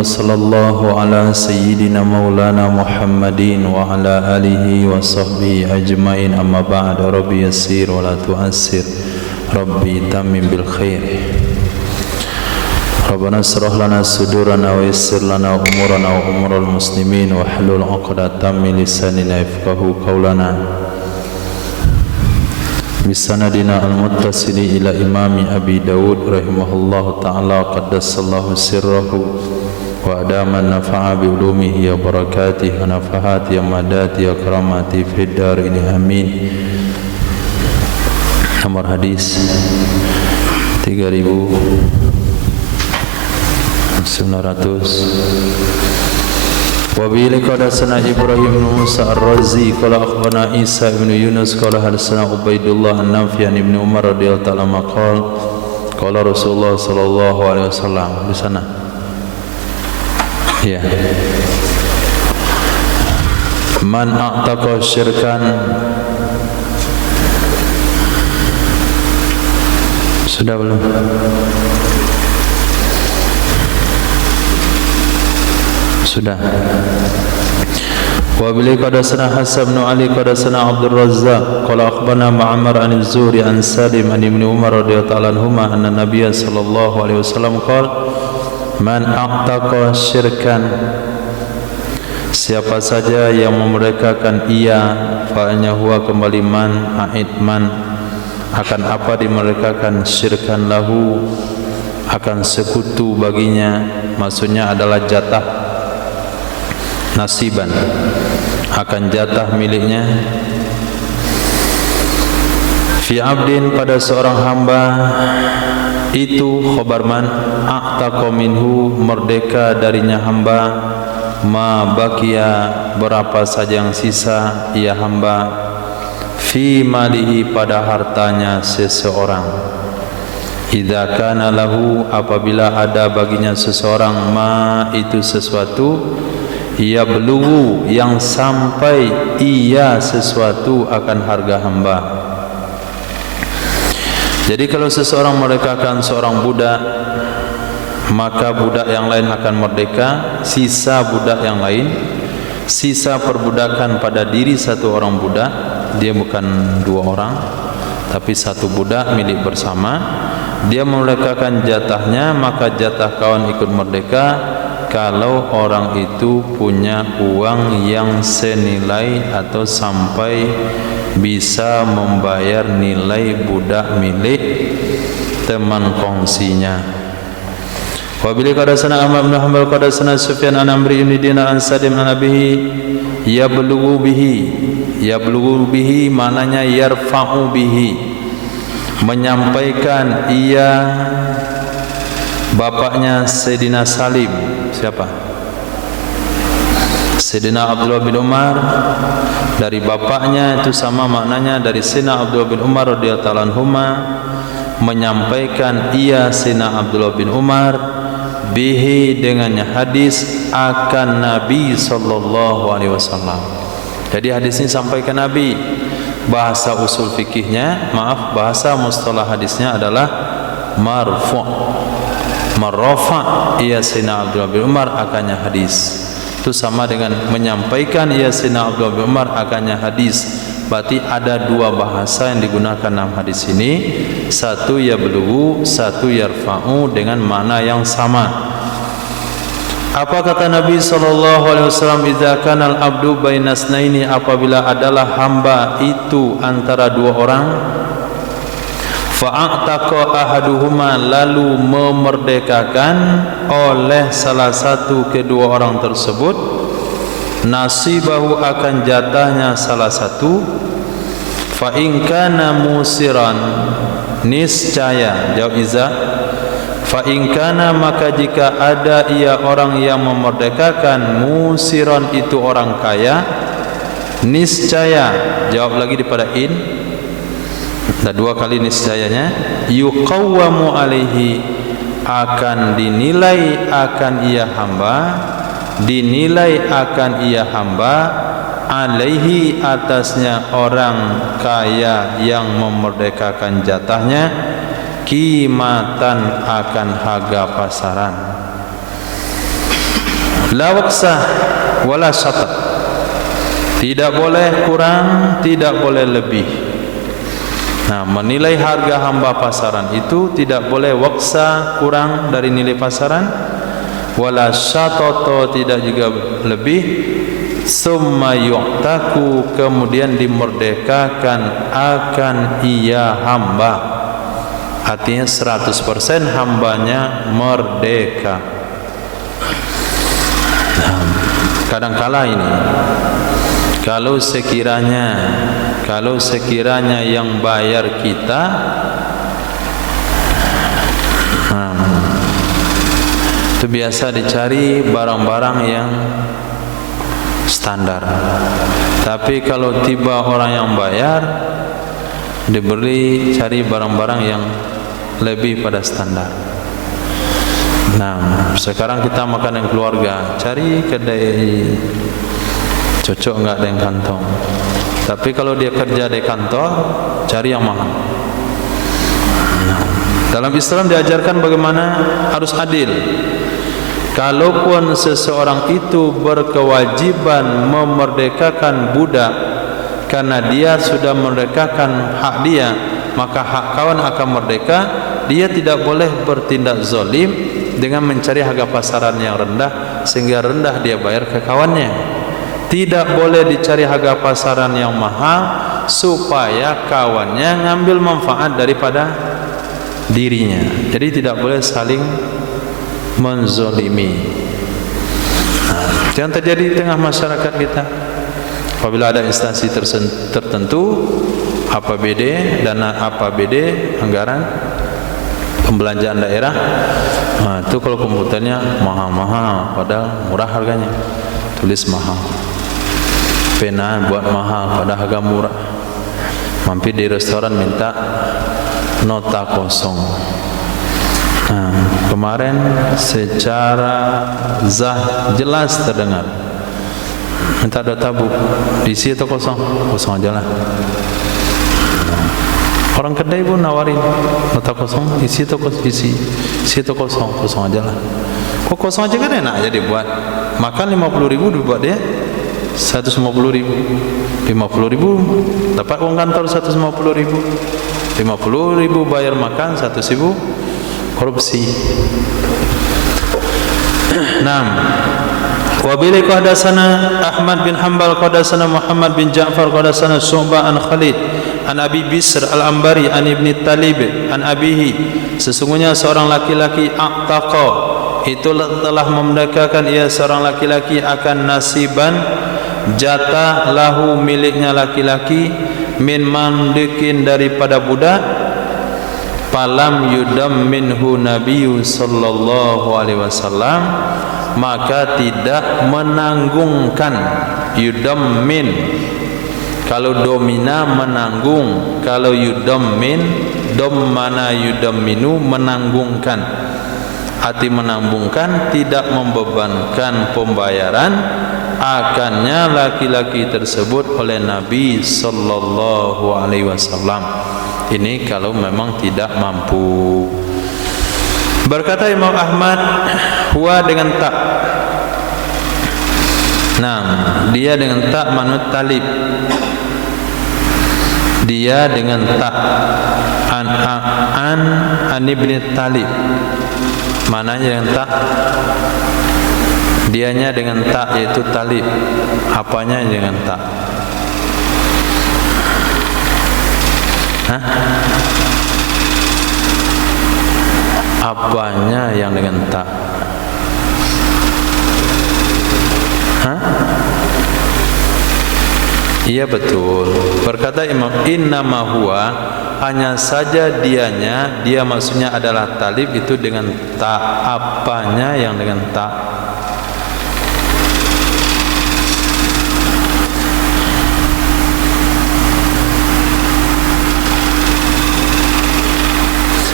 وصلى الله على سيدنا مولانا محمد وعلى آله وصحبه أجمعين أما بعد ربي يسير ولا تعسر ربي تمم بالخير ربنا اشرح لنا صدورنا ويسر لنا أمورنا وأمور المسلمين واحلل عقدة من لساننا يفقهوا قولنا بسندنا المتصل إلى إمام أبي داود رحمه الله تعالى قدس الله سره وأدام النفع بعلومه وبركاته ونفحات ومدات وكراماته في الدارين آمين. Nomor hadis 3900. Wa bi liqadasana Ibrahim bin Musa Ar-Razi qala akhbarana Isa bin Yunus qala hadatsana Ubaidullah An-Nafi' bin Umar radhiyallahu ta'ala maqal qala Rasulullah sallallahu alaihi wasallam. Di sana ya, man a'taqa syirkan, sudah belum? Sudah. Wa bi qadasana Hasan bin Ali qadasana Abdul Razzaq qala akhbarana Ma'mar an az-Zuhri an Salim an Ibnu Umar radhiyallahu ta'ala anhuma anna Nabiy sallallahu alaihi wasallam qala man a'taqa syirkan, siapa saja yang memerdekakan ia fa'anya huwa kembali man a'id man akan apa dimerdekakan syirkan lahu akan sekutu baginya, maksudnya adalah jatah, nasiban akan jatah miliknya, fi abdin pada seorang hamba itu khobar man a'taqa minhu merdeka darinya hamba ma baqiya berapa saja yang sisa ia hamba fi malihi pada hartanya seseorang, idza kana lahu apabila ada baginya seseorang ma itu sesuatu ia belum yang sampai ia sesuatu akan harga hamba. Jadi kalau seseorang merdekakan seorang budak, maka budak yang lain akan merdeka, sisa budak yang lain, sisa perbudakan pada diri satu orang budak, dia bukan dua orang tapi satu budak milik bersama, dia memerdekakan jatahnya, maka jatah kawan ikut merdeka kalau orang itu punya uang yang senilai atau sampai bisa membayar nilai budak milik teman kongsinya. Wa bi qadasana Ahmad bin Hanbal qadasana Sufyan an Amri bin Dinar an Salim an Abihi yablughu bihi maknanya yarfa'u bihi, menyampaikan ia bapaknya Sayyidina Salim. Siapa? Sayyidina Abdullah bin Umar dari bapaknya itu sama maknanya dari Sayyidina Abdullah bin Umar radhiyallahu ta'ala anhuma, menyampaikan ia Sayyidina Abdullah bin Umar bihi dengannya hadis akan Nabi sallallahu alaihi wasallam. Jadi hadis ini sampaikan Nabi. Bahasa usul fikihnya, bahasa mustalah hadisnya adalah marfu'. Marrafa ia Sayyidina Abdullah bin Umar akannya hadis. Itu sama dengan menyampaikan ia Sayyidina Abdullah bin Umar akannya hadis. Berarti ada dua bahasa yang digunakan dalam hadis ini. Satu yablughu, satu yarfa'u dengan makna yang sama. Apa kata Nabi sallallahu alaihi wasallam, idza kana al-abdu bainasnaini, apabila adalah hamba itu antara dua orang, fa'ataqa ahaduhuma lalu memerdekakan oleh salah satu kedua orang tersebut, nasibahu akan jatahnya salah satu, fa in kana musiran niscaya, jawab iza, fa in kana maka jika ada ia orang yang memerdekakan musiran itu orang kaya, niscaya, jawab lagi daripada in, dan dua kali niscayanya, yuqawwamu alaihi akan dinilai akan ia hamba, dinilai akan ia hamba alaihi atasnya orang kaya yang memerdekakan jatahnya, qimatan akan harga pasaran. La waqsah wala syatat. Tidak boleh kurang, tidak boleh lebih. Nah, menilai harga hamba pasaran itu tidak boleh waqsa, kurang dari nilai pasaran, wala syatata, tidak juga lebih. Summa yu'taku, kemudian dimerdekakan akan ia hamba. Artinya 100% hambanya merdeka. Nah, kadangkala ini kalau sekiranya yang bayar kita itu biasa dicari barang-barang yang standar. Tapi kalau tiba orang yang bayar, diberi cari barang-barang yang lebih pada standar. Nah, sekarang kita makan dengan keluarga, cari kedai cocok enggak dengan kantong. Tapi kalau dia kerja di kantor, cari yang mahal. Nah, dalam Islam diajarkan bagaimana harus adil. Kalaupun seseorang itu berkewajiban memerdekakan budak karena dia sudah memerdekakan hak dia, maka hak kawan akan merdeka. Dia tidak boleh bertindak zalim dengan mencari harga pasaran yang rendah sehingga rendah dia bayar ke kawannya. Tidak boleh dicari harga pasaran yang mahal supaya kawannya ngambil manfaat daripada dirinya. Jadi tidak boleh saling menzolimi. Yang terjadi di tengah masyarakat kita, apabila ada instansi tertentu, APBD, dana APBD, anggaran pembelanjaan daerah, itu kalau komputernya mahal-mahal, padahal murah harganya, tulis mahal. Pena buat mahal, padahal harga murah. Mampir di restoran minta nota kosong. Nah, kemarin secara jelas terdengar minta data buku, diisi atau kosong? Kosong aja lah. Orang kedai pun nawarin nota kosong, isi atau kosong? Isi atau kosong? Kosong aja lah. Kok kosong aja kan enak aja dibuat. Makan 50.000 dibuat dia 150.000. 50.000 dapat uang kantor 150.000. 50.000 bayar makan, 100.000 korupsi. 6. Wa bihi qadasana Ahmad bin Hanbal qadasana Muhammad bin Ja'far qadasana Syu'bah an Khalid an Abi Bisr al-Ambari an Ibni Talib an abihi, sesungguhnya seorang laki-laki aqtaqa, itu telah memerdekakan ia seorang laki-laki akan nasiban, jatah lahu miliknya laki-laki, min mandikin daripada budak, falam yudam minhu nabiyyu sallallahu alaihi wasallam, maka tidak menanggungkan. Yudam min, kalau domina menanggung, kalau yudam min, dom mana yudam minu, menanggungkan, arti menanggungkan, tidak membebankan pembayaran akannya laki-laki tersebut oleh Nabi sallallahu alaihi wasallam. Ini kalau memang tidak mampu. Berkata Imam Ahmad, huwa dengan tak. Nah, dia dengan tak manut talib. Dia dengan tak an ibni Talib. Mananya dengan tak? Dianya dengan tak, yaitu talib. Apanya dengan tak? Hah? Apanya yang dengan tak? Hah? Iya betul. Berkata Imam, innama huwa, hanya saja dianya, dia maksudnya adalah talib itu dengan tak. Apanya yang dengan tak?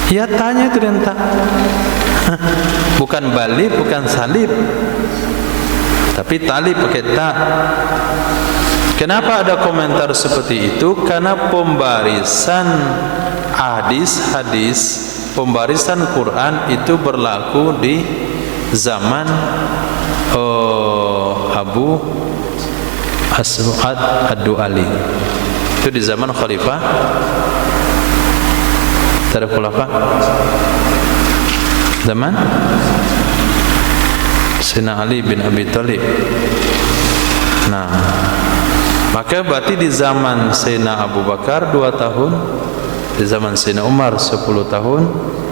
Ya tanya itu dengan tak. Bukan balib, bukan salib, tapi talib pakai tak. Kenapa ada komentar seperti itu? Karena pembarisan hadis-hadis, pembarisan Quran itu berlaku di zaman Abu As'ad Ad-Du'ali. Itu di zaman Khalifah Khulafa, zaman Sayyidina Ali bin Abi Thalib. Nah, maka berarti di zaman Sayyidina Abu Bakar 2 tahun, di zaman Sayyidina Umar 10 tahun,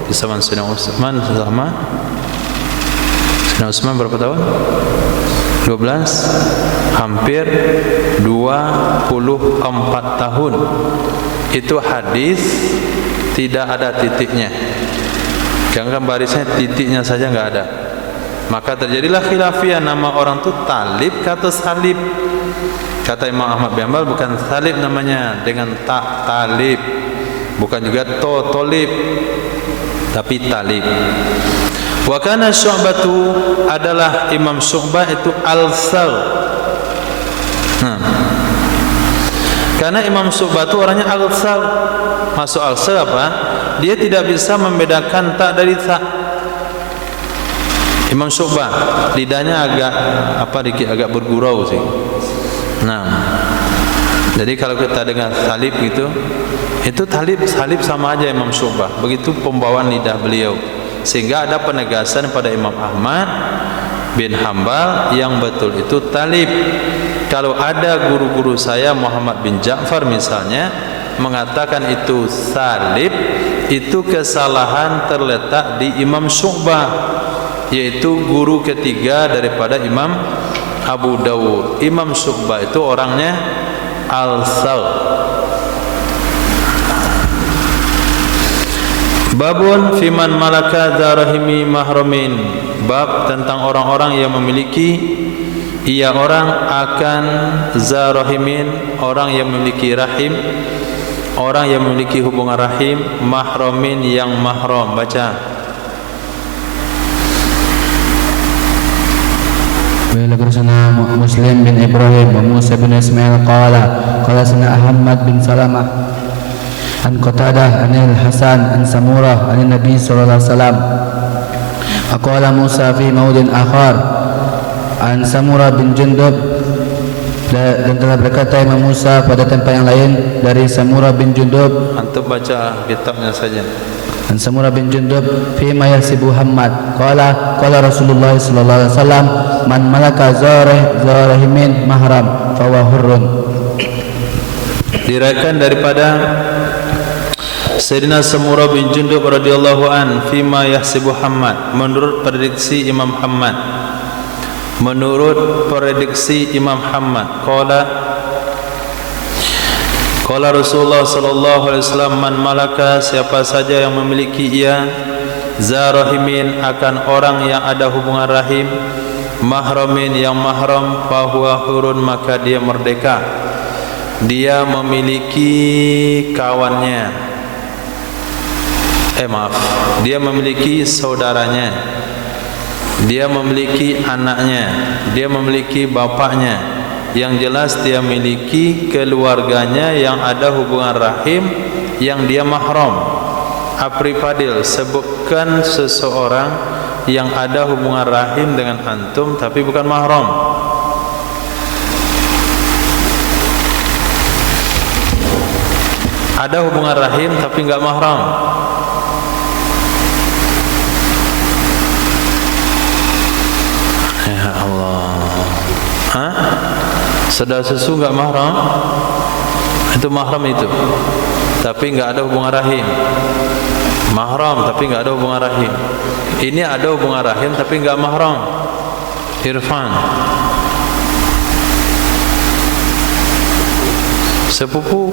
di zaman Sayyidina Utsman sama. Sayyidina Utsman berapa tahun? 12, hampir 24 tahun. Itu hadis tidak ada titiknya. Jangan barisnya, titiknya saja enggak ada. Maka terjadilah khilafiyah, nama orang tu talib kata salib. Kata Imam Ahmad bin Hanbal bukan salib namanya, dengan tak talib. Bukan juga tolib, tapi talib. Wa kana Syu'batu, adalah Imam Syu'bah itu al-sal. Karena Imam Syu'bah itu orangnya al-sal. Masuk al-sal apa? Dia tidak bisa membedakan tak dari tak. Imam Syu'bah lidahnya agak bergurau sih. Nah, jadi kalau kita dengar talib gitu, itu salib sama aja Imam Syu'bah. Begitu pembawaan lidah beliau. Sehingga ada penegasan pada Imam Ahmad bin Hanbal yang betul itu talib. Kalau ada guru-guru saya Muhammad bin Ja'far misalnya mengatakan itu salib, itu kesalahan terletak di Imam Syu'bah, yaitu guru ketiga daripada Imam Abu Dawud. Imam Syu'bah itu orangnya al-sal. Babun fiman malaka zarahimi mahramin. Bab tentang orang-orang yang memiliki, ia orang akan zarahimin, orang yang memiliki rahim, orang yang memiliki hubungan rahim, mahramin yang mahram. Baca. Sana Muslim bin Ibrahim wa Musa bin Ismail qala sana Ahmad bin Salamah an Qatadah anil Hasan an Samurah an Nabi sallallahu alaihi wasallam. Aqala Musa fi maudin akhar an Samurah bin Jundub, dan telah berkata Imam Musa pada tempat yang lain dari Samurah bin Jundub. Antum baca kitabnya saja. An Samurah bin Jundub fi ma yasibu Muhammad qala Rasulullah sallallahu alaihi wasallam man malaka zarahimin mahram fa huwa hurrun. Diriwayatkan daripada Sayyidina Samurah bin Jundub radhiyallahu an fima yahsibu Muhammad, menurut prediksi Imam Muhammad, qala Rasulullah sallallahu alaihi wasallam man malaka, siapa saja yang memiliki ia, zarahimin, akan orang yang ada hubungan rahim, mahramin yang mahram, fahuwa hurun, maka dia merdeka. Dia memiliki kawannya, dia memiliki saudaranya, dia memiliki anaknya, dia memiliki bapaknya. Yang jelas dia memiliki keluarganya yang ada hubungan rahim, yang dia mahram. Apri Fadil, sebutkan seseorang yang ada hubungan rahim dengan antum tapi bukan mahram. Ada hubungan rahim tapi enggak mahram. Ya Allah. Saudara sesuatu enggak mahram? Itu mahram itu. Tapi enggak ada hubungan rahim. Mahram tapi enggak ada hubungan rahim. Ini ada hubungan rahim tapi enggak mahram. Irfan. Sepupu.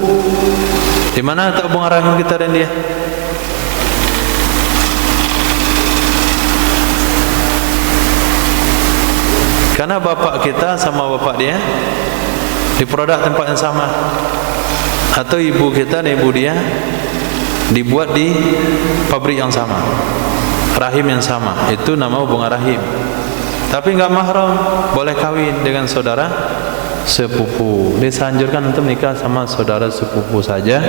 Di mana letak hubungan rahim kita dan dia? Karena bapak kita sama bapak dia di produk tempat yang sama, atau ibu kita dan ibu dia dibuat di pabrik yang sama, rahim yang sama. Itu nama hubungan rahim. Tapi enggak mahram, boleh kawin dengan saudara sepupu. Disanjurkan untuk menikah sama saudara sepupu saja.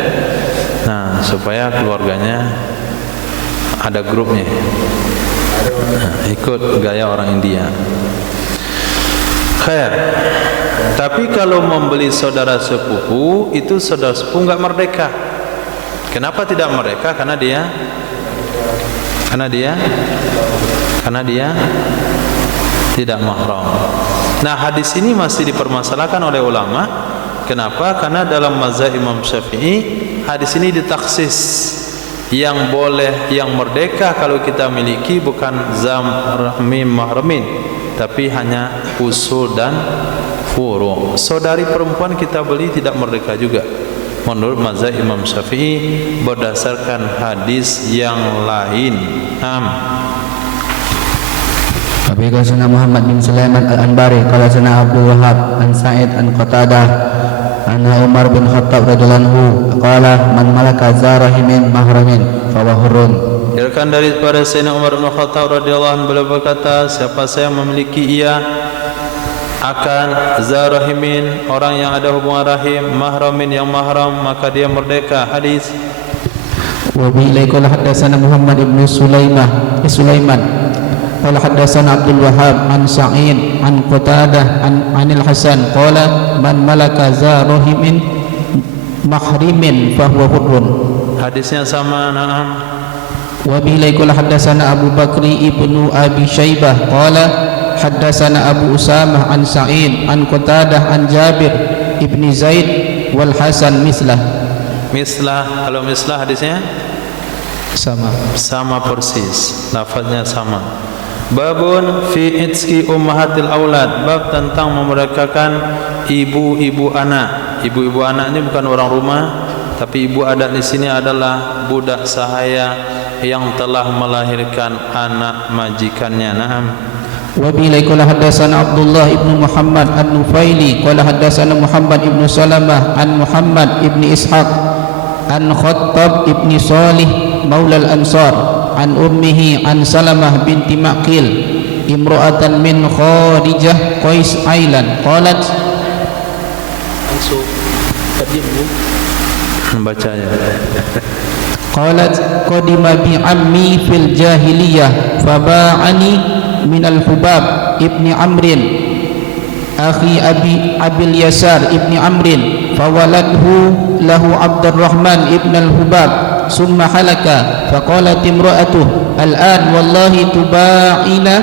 Nah, supaya keluarganya ada grupnya. ikut gaya orang India. Khair. Tapi kalau membeli saudara sepupu, itu saudara sepupu enggak merdeka. Kenapa tidak merdeka? Karena dia tidak mahram. Nah, hadis ini masih dipermasalahkan oleh ulama. Kenapa? Karena dalam mazhab Imam Syafi'i hadis ini ditaksis. Yang boleh, yang merdeka kalau kita miliki bukan zamim mahramin, tapi hanya usul dan furu'. Saudari perempuan kita beli tidak merdeka juga menurut mazhab Imam Syafi'i berdasarkan hadis yang lain. Abi qala Muhammad bin Sulaiman al-Anbari qala sana Abdul Wahhab an Sa'id an Qatadah anna Umar bin Khattab radhiyallahu anhu qala man malaka zarahimin mahramin fa huwa hurrun. Diriwayatkan daripada Sayyidina Umar bin Khattab radhiyallahu anhu beliau berkata, siapa saya memiliki ia akan zarahimin, orang yang ada hubungan rahim, mahramin yang mahram, maka dia merdeka. Hadis. Wa bi qala hadatsana Muhammad bin Sulaiman qala hadatsana Abdul Wahhab an Sa'id an Qatadah anil Hasan qala man malaka zarahimin mahrimin fa huwa hurrun. Hadisnya sama. Na'am. Wa bi qala hadatsana Abu Bakri ibnu Abi Syaibah qala hadatsana Abu Usamah an Sa'id an Qatadah an Jabir ibni Zaid wal Hasan mislah. Kalau mislah hadisnya sama persis, lafaznya sama. Babun fi itski ummahatil aulad, bab tentang memerdekakan ibu-ibu anak. Ibu-ibu anak ini bukan orang rumah, tapi ibu adat di sini adalah budak sahaya yang telah melahirkan anak majikannya. Naam. Wa bi qala hadatsana Abdullah ibnu Muhammad an-Nufaili qala hadatsana Muhammad ibnu Salamah an Muhammad ibni Ishaq an Khattab ibni Salih maula al-Ansar an ummihi an Salamah binti Maqil imra'atan min Khadijah Qais Ailan qalat membacanya qalat qadima bi ammi fil jahiliyah faba'ani min al-Hubab ibni Amrin akhi Abil Yasar ibni Amrin fawaladhu lahu Abdurrahman ibn al-Hubab summa halaka faqalat imra'atuh al-an wallahi tuba'ina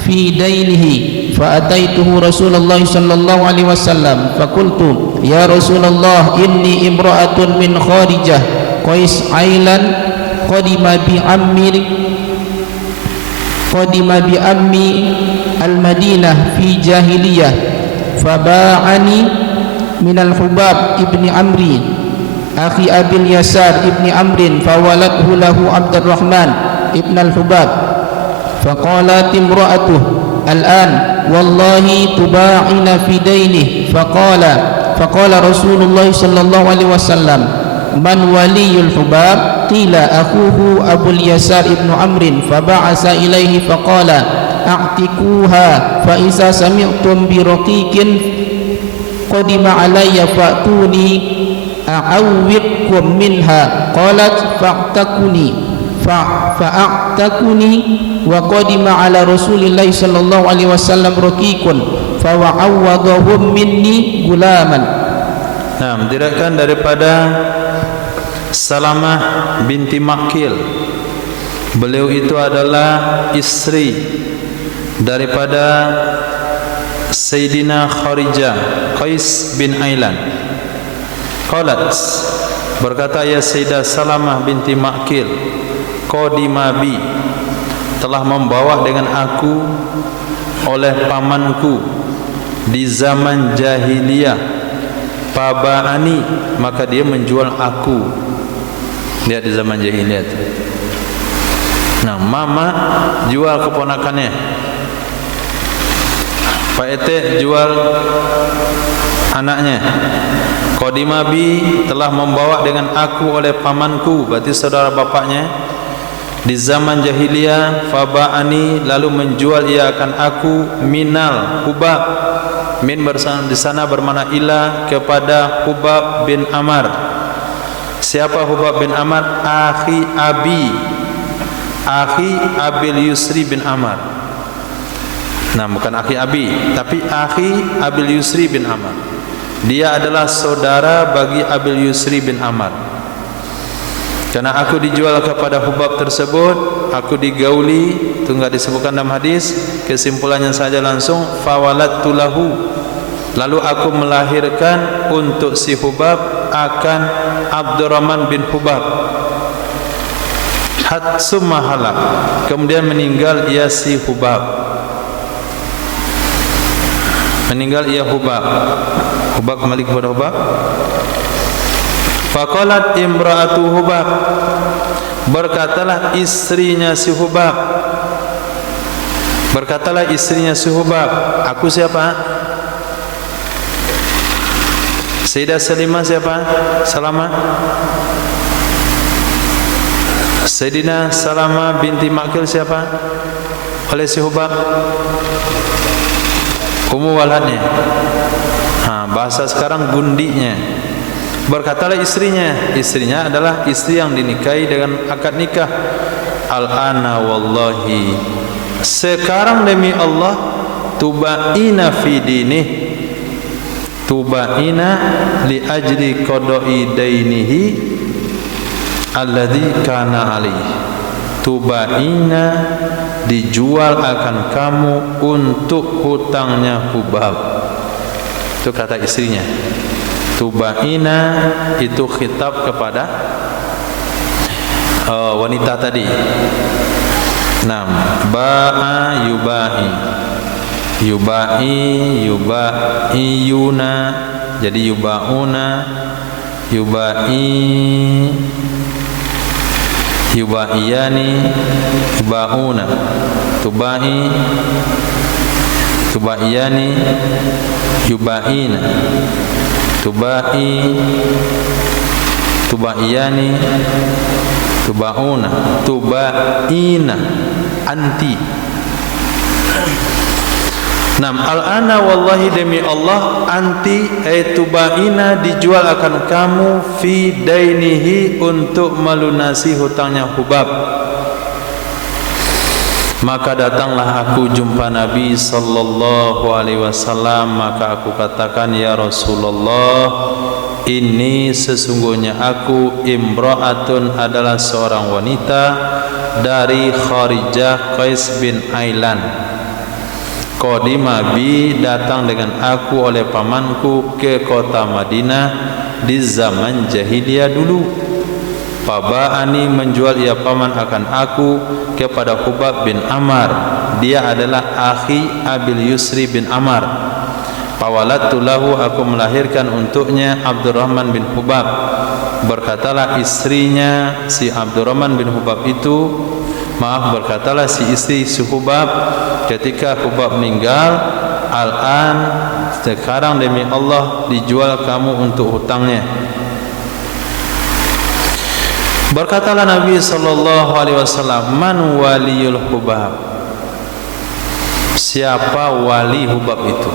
fi dainihi fa'ataituhu Rasulullah sallallahu alaihi wasallam faqultu ya Rasulullah inni imra'atun min Khadijah Qais Ailan qadima bi ammi al-Madinah fi jahiliyah faba'ani min al-Hubab ibni Amri akhi Abil Yasar ibni Amrin fawaladhu lahu Abdurrahman ibn al-Hubab faqalat imra'atuh al-an wallahi tuba'ina fi dainih faqala Rasulullah sallallahu alaihi wasallam man waliyul Hubab qila akhuhu Abul Yasar ibn Amrin faba'asa ilaihi faqala a'tikuha fa iza sami'tum bi raqiqin qadima alayya fa'tuni a'awwikum minha qalat fa'takuni wa qadima ala Rasulillahi sallallahu alaihi wasallam raqiqun fa wa'awwadahum minni gulaman. Nah, diriwayatkan daripada Salamah binti Maqil. Beliau itu adalah istri daripada Sayyidina Kharijah Qais bin Ailan. Qalat, berkata ya Sayyidah Salamah binti Maqil, qadima bi, telah membawa dengan aku oleh pamanku di zaman jahiliyah, paba'ani, maka dia menjual aku. Lihat di zaman jahiliyah. Nah, mama jual keponakannya, Pak Ete jual anaknya. Qadima bi, telah membawa dengan aku oleh pamanku, berarti saudara bapaknya, di zaman jahiliyah, faba'ani, lalu menjual ia akan aku, minal Hubab, min di sana bermakna ila, kepada Hubab bin Amar. Siapa Hubab bin Amar? Akhi Abi, akhi Abil Yusri bin Amr. Nah, bukan akhi Abi, tapi akhi Abil Yusri bin Amr. Dia adalah saudara bagi Abil Yusri bin Amr. Karena aku dijual kepada Hubab tersebut, aku digauli, itu enggak disebutkan dalam hadis. Kesimpulannya saja langsung, fawalattu lahu, lalu aku melahirkan untuk si Hubab akan Abdurrahman bin Hubab. Summa halak, kemudian meninggal ia si Hubab. Meninggal ia Hubab. Hubab kembali kepada Hubab. Faqalat imra'atu Hubab, berkatalah istrinya si Hubab. Berkatalah istrinya si Hubab, aku siapa? Sayyidah Salimah siapa? Salamah. Sayyidina Salamah binti Maqil siapa? Oleh si Hubab. Ummu waladnya. Bahasa sekarang gundinya. Berkatalah istrinya adalah istri yang dinikahi dengan akad nikah. Al-ana wallahi, sekarang demi Allah, tubaina fi dinih, tubaina li ajli qada'i dainihi alladhi kana alaihi. Tubaina, dijual akan kamu untuk hutangnya Hubab. Itu kata istrinya. Tubaina itu khitab kepada wanita tadi. Nah, ba'a yubahi, yubaiyuna, jadi yubauna, yubaiyani, yubauna, tubaiyani, yubaina, tubaiyani, tubauna, tubaina, anti. Nam al-ana wallahi, demi Allah, anti tubaina, dijual akan kamu fi dainihi, untuk melunasi hutangnya Hubab. Maka datanglah aku jumpa Nabi sallallahu alaihi wasallam, maka aku katakan, ya Rasulullah, ini sesungguhnya aku imra'atun, adalah seorang wanita dari Kharijah Qais bin Ailan. Qadima bi, datang dengan aku oleh pamanku ke kota Madinah di zaman jahiliyah dulu. Faba'ani, menjual ia paman akan aku kepada Hubab bin Amr. Dia adalah akhi Abil Yusri bin Amr. Fawalattu lahu, aku melahirkan untuknya Abdurrahman bin Hubab. Berkatalah istrinya si Abdurrahman bin Hubab itu, berkatalah si istri si Hubab ketika Hubab meninggal, al-an, sekarang demi Allah, dijual kamu untuk hutangnya. Berkatalah Nabi sallallahu alaihi wasallam, man waliyul Hubab, siapa wali Hubab itu?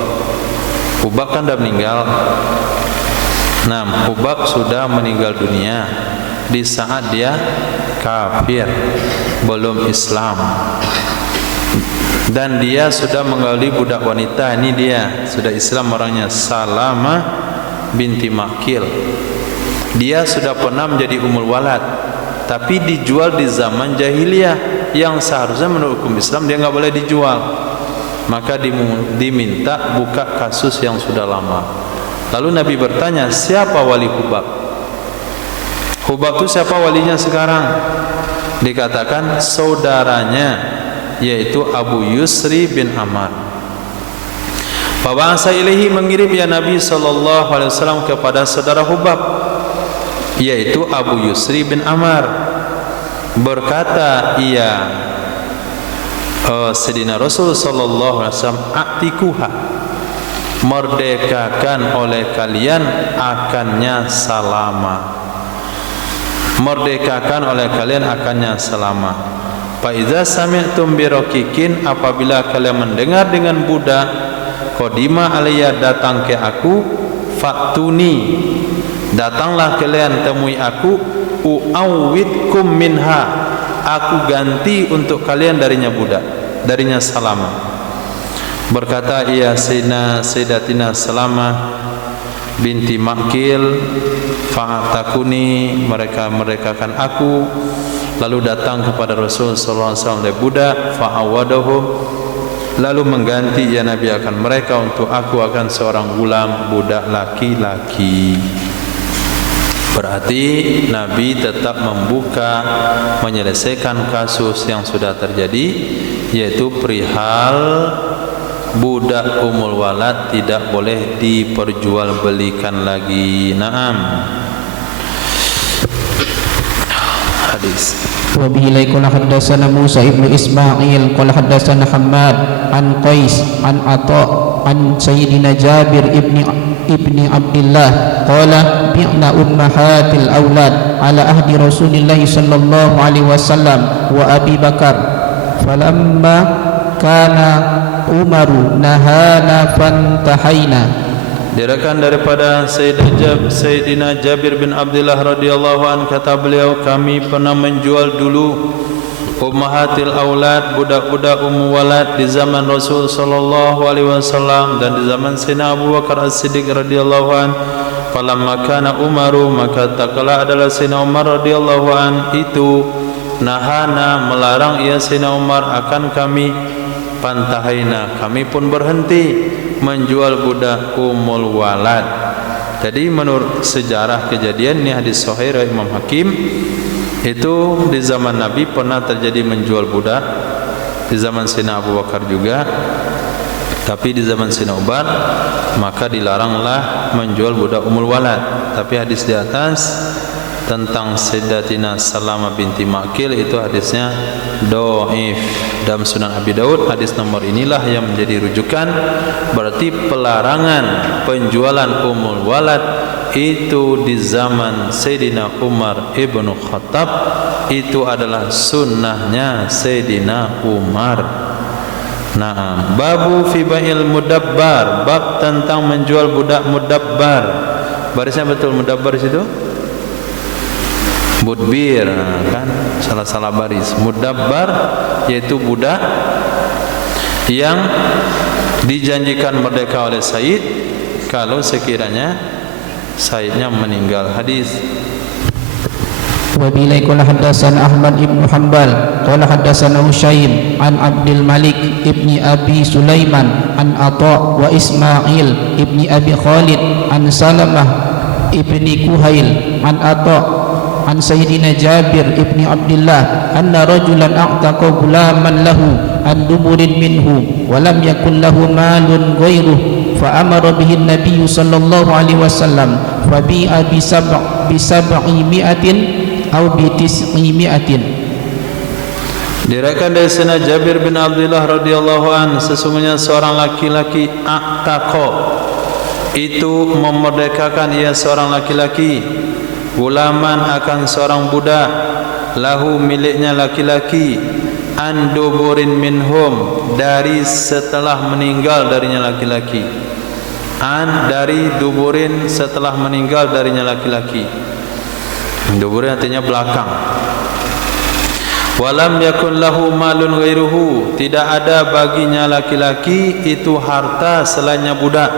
Hubab kan dah meninggal. Nah, Hubab sudah meninggal dunia di saat dia kafir, belum Islam. Dan dia sudah menggauli budak wanita. Ini dia sudah Islam orangnya, Salamah binti Maqil. Dia sudah pernah menjadi ummul walad, tapi dijual di zaman jahiliyah, yang seharusnya menurut hukum Islam dia enggak boleh dijual. Maka diminta buka kasus yang sudah lama. Lalu Nabi bertanya, siapa wali Hubab? Hubab itu siapa walinya sekarang? Dikatakan saudaranya, yaitu Abu Yusri bin Amr. Faba'asa ilaihi, mengirim ya Nabi sallallahu alaihi wasallam kepada saudara Hubab, yaitu Abu Yusri bin Amr. Berkata ia, Sayyidina Rasul sallallahu alaihi wasallam, a'tikuha, merdekakan oleh kalian akannya Salamah, merdekakan oleh kalian akannya Salamah. Fa idza sami'tum bi raqiqin, apabila kalian mendengar dengan budak, qadima alayya, datang ke aku, faktuni, datanglah kalian temui aku, uawwidkum minha, aku ganti untuk kalian darinya budak, darinya Salamah. Berkata ia Sayyidatina Salamah binti Makil, fa'atakuni, mereka-merekakan aku, lalu datang kepada Rasul sallallahu alaihi wasallam dari budak, fa'awadahum, lalu mengganti ya Nabi akan mereka untuk aku akan seorang gulam, budak laki-laki. Berarti Nabi tetap membuka, menyelesaikan kasus yang sudah terjadi, yaitu perihal budak umul walad tidak boleh diperjualbelikan lagi. Naam. Hadis. Wa bihi qala haddatsana Musa ibnu Ismail qala haddatsana Hammad an Qais an Atha an Sayyidina Jabir ibni Abdullah qala bi'na ummahatil aulad ala ahdi Rasulillah sallallahu alaihi wasallam wa Abi Bakar falamma kana Umaru nahana fantahaina. Diriwayatkan daripada Sayyidina Jabir bin Abdullah radhiyallahu an, kata beliau, kami pernah menjual dulu ummahatil aulad, budak-budak ummu walad di zaman Rasul sallallahu alaihi wasallam dan di zaman Sayyidina Abu Bakar As-Siddiq radhiyallahu an. Falamma kana Umaru, maka tatkala adalah Sayyidina Umar radhiyallahu an itu nahana, melarang ia Sayyidina Umar akan kami, pantahaina, kami pun berhenti menjual budak umul walad. Jadi menurut sejarah kejadian ini, hadis sahih riwayat Imam Hakim, itu di zaman Nabi pernah terjadi menjual budak, di zaman Sayyidina Abu Bakar juga, tapi di zaman Sayyidina Umar maka dilaranglah menjual budak umul walad. Tapi hadis di atas tentang Sayyidatina Salamah binti Makil itu hadisnya dhaif. Dalam Sunan Abi Daud hadis nomor inilah yang menjadi rujukan. Berarti pelarangan penjualan umul walad itu di zaman Sayyidina Umar ibnu Khattab itu adalah sunnahnya Sayyidina Umar. Nah, babu fi bai'il mudabbar, bab tentang menjual budak mudabbar. Barisnya betul mudabbar situ? Mudbir, kan salah-salah baris. Mudabbar yaitu budak yang dijanjikan merdeka oleh Said kalau sekiranya Saidnya meninggal. Hadis. Wa bihi qala haddatsana Ahmad ibn Hanbal qala haddatsana Husaim an Abdul Malik ibni Abi Sulaiman an Atha wa Ismail ibni Abi Khalid an Salamah ibni Kuhail an Atha an Sayyidina Jabir ibni Abdullah anna rajulan a'taqa gulaman lahu an duburin minhu wa lam yakun lahu malun ghairuh fa amara bihi an-nabiy sallallahu alaihi wasallam fa bi'a bi sab'i mi'atin aw bi tis'i mi'atin. Diriwayatkan dari Sayyidina Jabir bin Abdullah radhiyallahu an, sesungguhnya seorang laki-laki a'taqa itu memerdekakan ia seorang laki-laki, gulaman akan seorang budak, lahu miliknya laki-laki, an duburin minhum dari setelah meninggal darinya laki-laki, an dari duburin setelah meninggal darinya laki-laki. Duburin artinya belakang. Walam yakun lahu malun ghairuhu, tidak ada baginya laki-laki itu harta selainnya budak.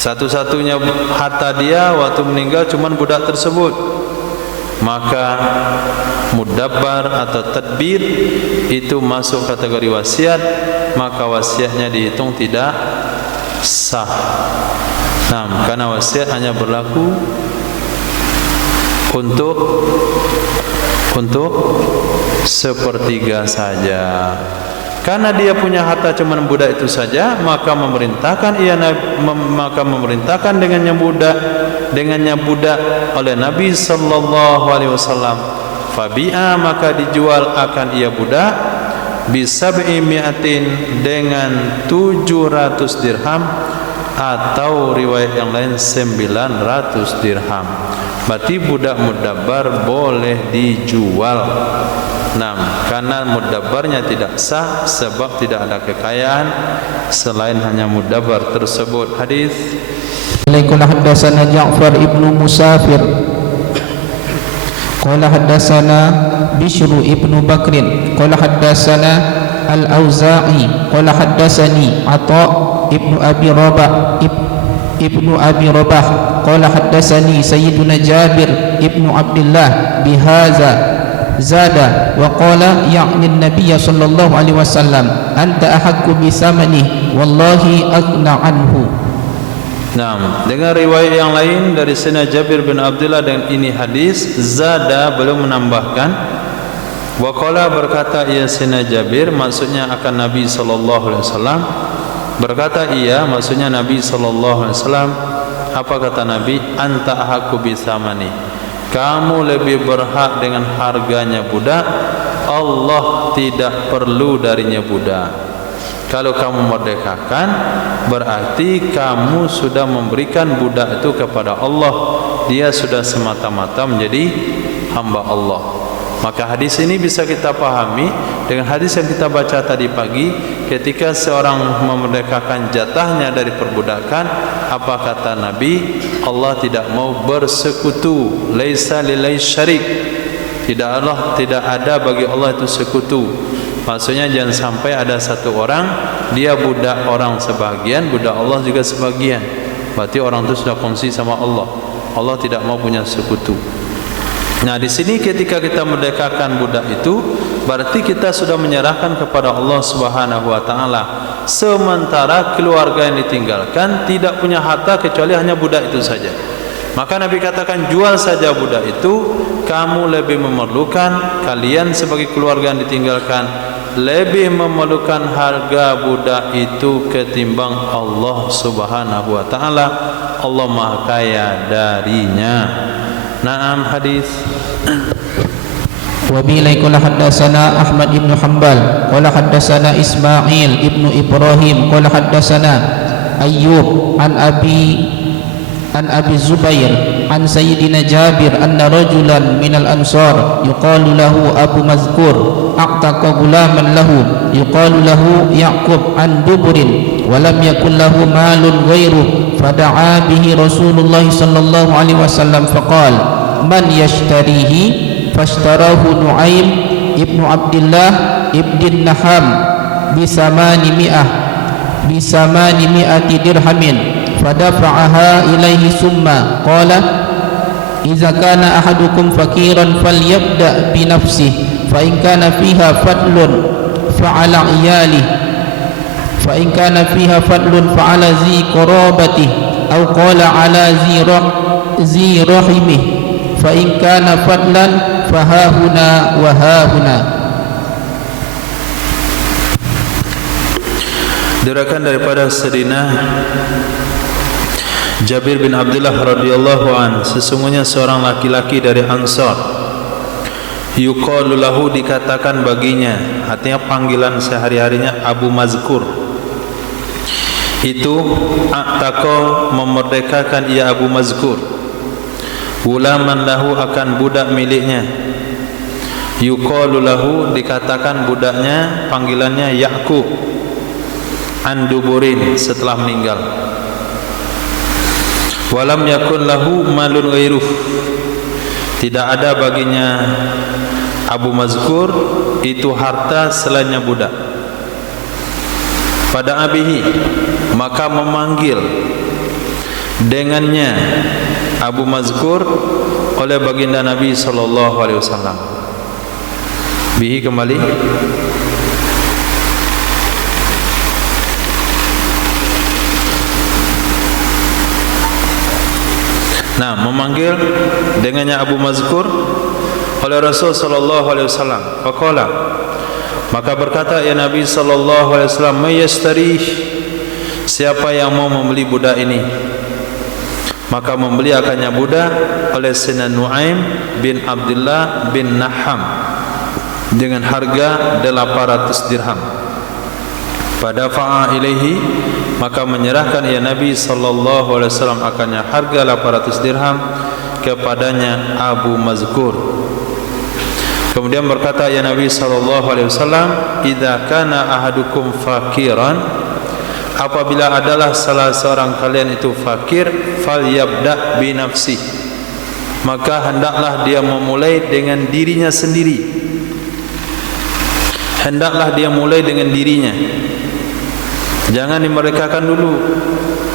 Satu-satunya harta dia waktu meninggal cuman budak tersebut. Maka mudabbar atau tadbir itu masuk kategori wasiat, maka wasiatnya dihitung tidak sah. Nah, karena wasiat hanya berlaku untuk sepertiga saja. Karena dia punya harta cuma budak itu saja, maka memerintahkan dengannya budak oleh Nabi sallallahu alaihi wasallam. Fabi'a, maka dijual akan ia budak bisab'i mi'atin dengan 700 dirham, atau riwayat yang lain 900 dirham. Berarti budak mudabbar boleh dijual. Nah, karena mudabbarnya tidak sah sebab tidak ada kekayaan selain hanya mudabbar tersebut. Hadis. Qala haddatsana Ja'far ibnu Musafir qala haddatsana بشر ابن بكر قال حدثنا الأوزاعي قال حدثني عطاء ابن أبي رباح قال حدثني سيدنا جابر ابن عبد الله بهذا زاد وقال يعني النبي صلى الله عليه وسلم أنت أحق بثمنه والله أغنى عنه. Nah, dengan riwayat yang lain dari Sayyidina Jabir bin Abdullah dan ini hadis, zada belum menambahkan. Waqala berkata ia Sayyidina Jabir, maksudnya akan Nabi sallallahu alaihi wasallam. Berkata ia, maksudnya Nabi sallallahu alaihi wasallam. Apa kata Nabi? Anta ahaqu bi thamani. Kamu lebih berhak dengan harganya budak. Allah tidak perlu darinya budak. Kalau kamu merdekakan, berarti kamu sudah memberikan budak itu kepada Allah. Dia sudah semata-mata menjadi hamba Allah. Maka hadis ini bisa kita pahami dengan hadis yang kita baca tadi pagi. Ketika seorang memerdekakan jatahnya dari perbudakan, apa kata Nabi? Allah tidak mau bersekutu. Laisa lillahi syarik. Tidak ada bagi Allah itu sekutu. Maksudnya jangan sampai ada satu orang dia budak orang sebagian, budak Allah juga sebagian. Berarti orang itu sudah kongsi sama Allah. Allah tidak mau punya sekutu. Nah, di sini ketika kita merdekakan budak itu, berarti kita sudah menyerahkan kepada Allah Subhanahu wa taala. Sementara keluarga yang ditinggalkan tidak punya harta kecuali hanya budak itu saja. Maka Nabi katakan jual saja budak itu, kamu lebih memerlukan, kalian sebagai keluarga yang ditinggalkan lebih memerlukan harga budak itu ketimbang Allah Subhanahu wa taala. Allah Maha Kaya darinya. Naam hadis. Wa bihi qala haddatsana Ahmad ibn Hanbal qala haddatsana Ismail ibn Ibrahim qala haddatsana Ayyub an Abi Zubair an Sayyidina Jabir anna rajulan minal ansar yuqalu lahu Abu Mazkur aqtaqa gulaman lahu yuqalu lahu Yaqub an duburin wa lam yakul lahu malun ghairu fada'a bihi Rasulullah sallallahu alaihi wasallam faqala man yashtarihi fashtarahu Nu'aim ibnu Abdullah ibn Naham bisamani mi'ati dirhamin fadafa'aha ilaihi summa qala idza kana ahadukum fakiran falyabda bi nafsihi fa in kana fiha fadlun fa'ala iyalihi fa in kana fiha fadlun fa'ala zi qarabatihi aw qala ala zi rahimihi fa in kana fadlan fahahuna wa hahuna. Diriwayatkan daripada Sayyidina Jabir bin Abdullah radhiyallahu an, sesungguhnya seorang laki-laki dari Ansar, yuqalu lahu, dikatakan baginya, artinya panggilan sehari-harinya Abu Mazkur. Itu aqtaqa, memerdekakan ia Abu Mazkur, gulaman lahu, akan budak miliknya. Yuqalu lahu, dikatakan budaknya, panggilannya Yaqub, an duburin, setelah meninggal. Walam yakun lahu malun ghairuh, tidak ada baginya Abu Mazkur itu harta selainnya budak. Pada abihi, maka memanggil dengannya Abu Mazkur oleh baginda Nabi sallallahu alaihi wasallam. Bihi kembali. Nah, memanggil dengannya Abu Mazkur oleh Rasul sallallahu alaihi wasallam. Faqala, maka berkata ya Nabi sallallahu alaihi wasallam, "Mayastari, siapa yang mau membeli budak ini?" Maka membeli akannya budak oleh Sayyidina Nu'aim bin Abdullah bin Naham dengan harga 800 dirham. Pada fa'a ilaihi, maka menyerahkan ya Nabi sallallahu alaihi wasallam akannya harga 800 dirham kepadanya Abu Mazkur. Kemudian berkata ya Nabi sallallahu alaihi wasallam, "Idza kana ahadukum fakiran," apabila adalah salah seorang kalian itu fakir, falyabda bi nafsi, maka hendaklah dia memulai dengan dirinya sendiri. hendaklah dia mulai dengan dirinya. Jangan dimerdekakan dulu.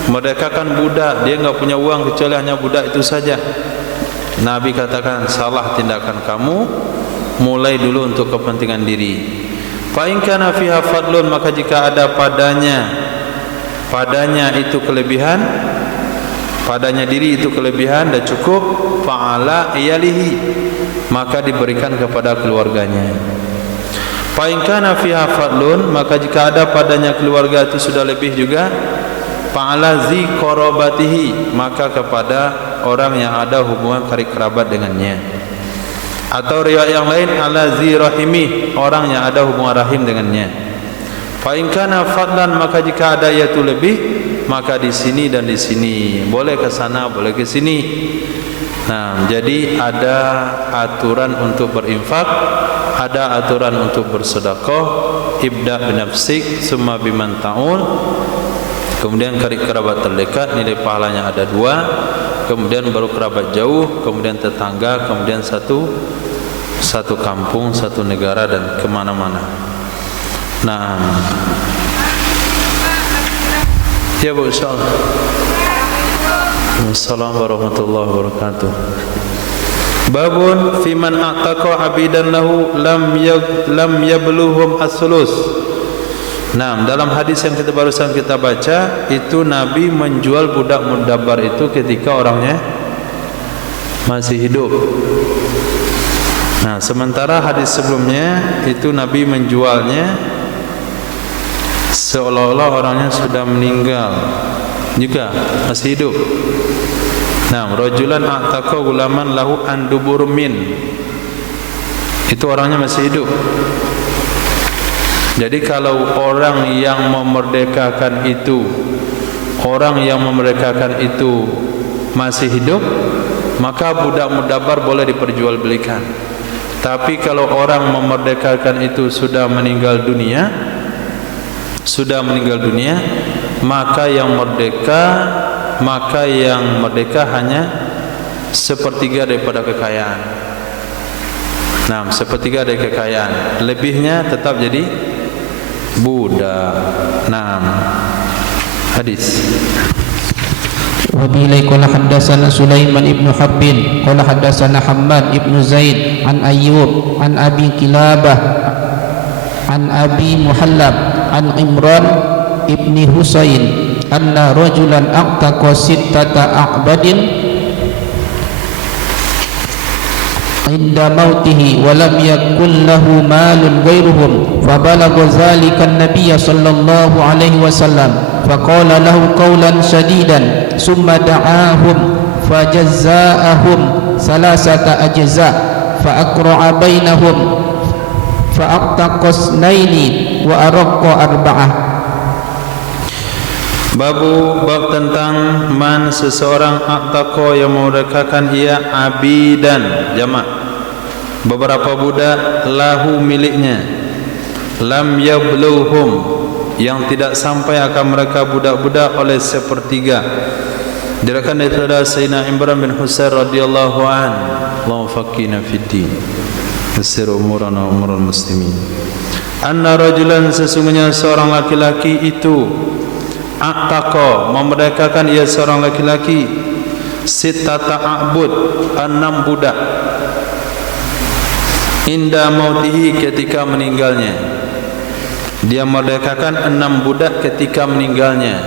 Merdekakan budak, dia enggak punya uang kecuali hanya budak itu saja. Nabi katakan, salah tindakan kamu, mulai dulu untuk kepentingan diri. Fa in kana fiha fadlun, maka jika ada padanya itu kelebihan, padanya diri itu kelebihan dan cukup, fa'ala iyalihi, maka diberikan kepada keluarganya. Fa in kana fiha fadlun, maka jika ada padanya keluarga itu sudah lebih juga, fa'ala zi qarabatihi, maka kepada orang yang ada hubungan karib kerabat dengannya. Atau riwayat yang lain, ala zi rahimi, orang yang ada hubungan rahim dengannya. Fa in kana fadlan, maka jika ada yaitu lebih, maka di sini dan di sini, boleh ke sana, boleh ke sini. Nah, jadi ada aturan untuk berinfak, ada aturan untuk bersedekah. Ibda binafsik summa biman ta'ul. Kemudian karib kerabat terdekat, nilai pahalanya ada 2. Kemudian baru kerabat jauh, kemudian tetangga, kemudian satu kampung, satu negara, dan kemana-mana. Nah, ya Bu, insyaallah. Assalamualaikum warahmatullahi wabarakatuh. Babun fi man a'taqa abidan lahu lam yabluhum as-sulus. Nah, dalam hadis yang barusan kita baca, itu Nabi menjual budak mudabbar itu ketika orangnya masih hidup. Nah, sementara hadis sebelumnya itu Nabi menjualnya seolah-olah orangnya sudah meninggal, juga masih hidup. Nah, rajulan a'taqa gulaman lahu an dubur min, itu orangnya masih hidup. Jadi kalau orang yang memerdekakan itu, masih hidup, maka budak mudabbar boleh diperjualbelikan. Tapi kalau orang memerdekakan itu sudah meninggal dunia, maka yang merdeka hanya sepertiga daripada kekayaan. Nah, sepertiga dari kekayaan, lebihnya tetap jadi budak. Nah, hadis. Wa bihi qala haddatsana Sulaiman ibn Habbin qala haddatsana Hammad ibn Zaid an Ayyub an Abi Kilabah an Abi Muhallab an Imran ibn Husain anna rajulan aqtaqa sittata a'badin inda mautihi wa lam yakul lahu malun ghairuhum fa balagha zalika an-nabiy sallallahu alaihi wasallam fa qala lahu qawlan shadidan summa da'ahum fajazzaahum salasata ajza fa aqra'a bainahum fa aqtaqa snaini wa araqqa arba'ah. Bab tentang man seseorang a'taqa yang memerdekakan ia abidan, jamak, beberapa budak, lahu miliknya, lam yabluhum, yang tidak sampai akan mereka budak-budak oleh sepertiga. Diriwayatkan daripada Sayyidina Imran bin Husain radhiyallahu an, Allahu faqihna fid din, yassir umurana umurul muslimin. Anna rajulan, sesungguhnya seorang laki-laki itu a'taqa, memerdekakan ia seorang laki-laki, sittata a'bud, 6 budak, inda mautihi, ketika meninggalnya. Dia merdekakan 6 budak ketika meninggalnya.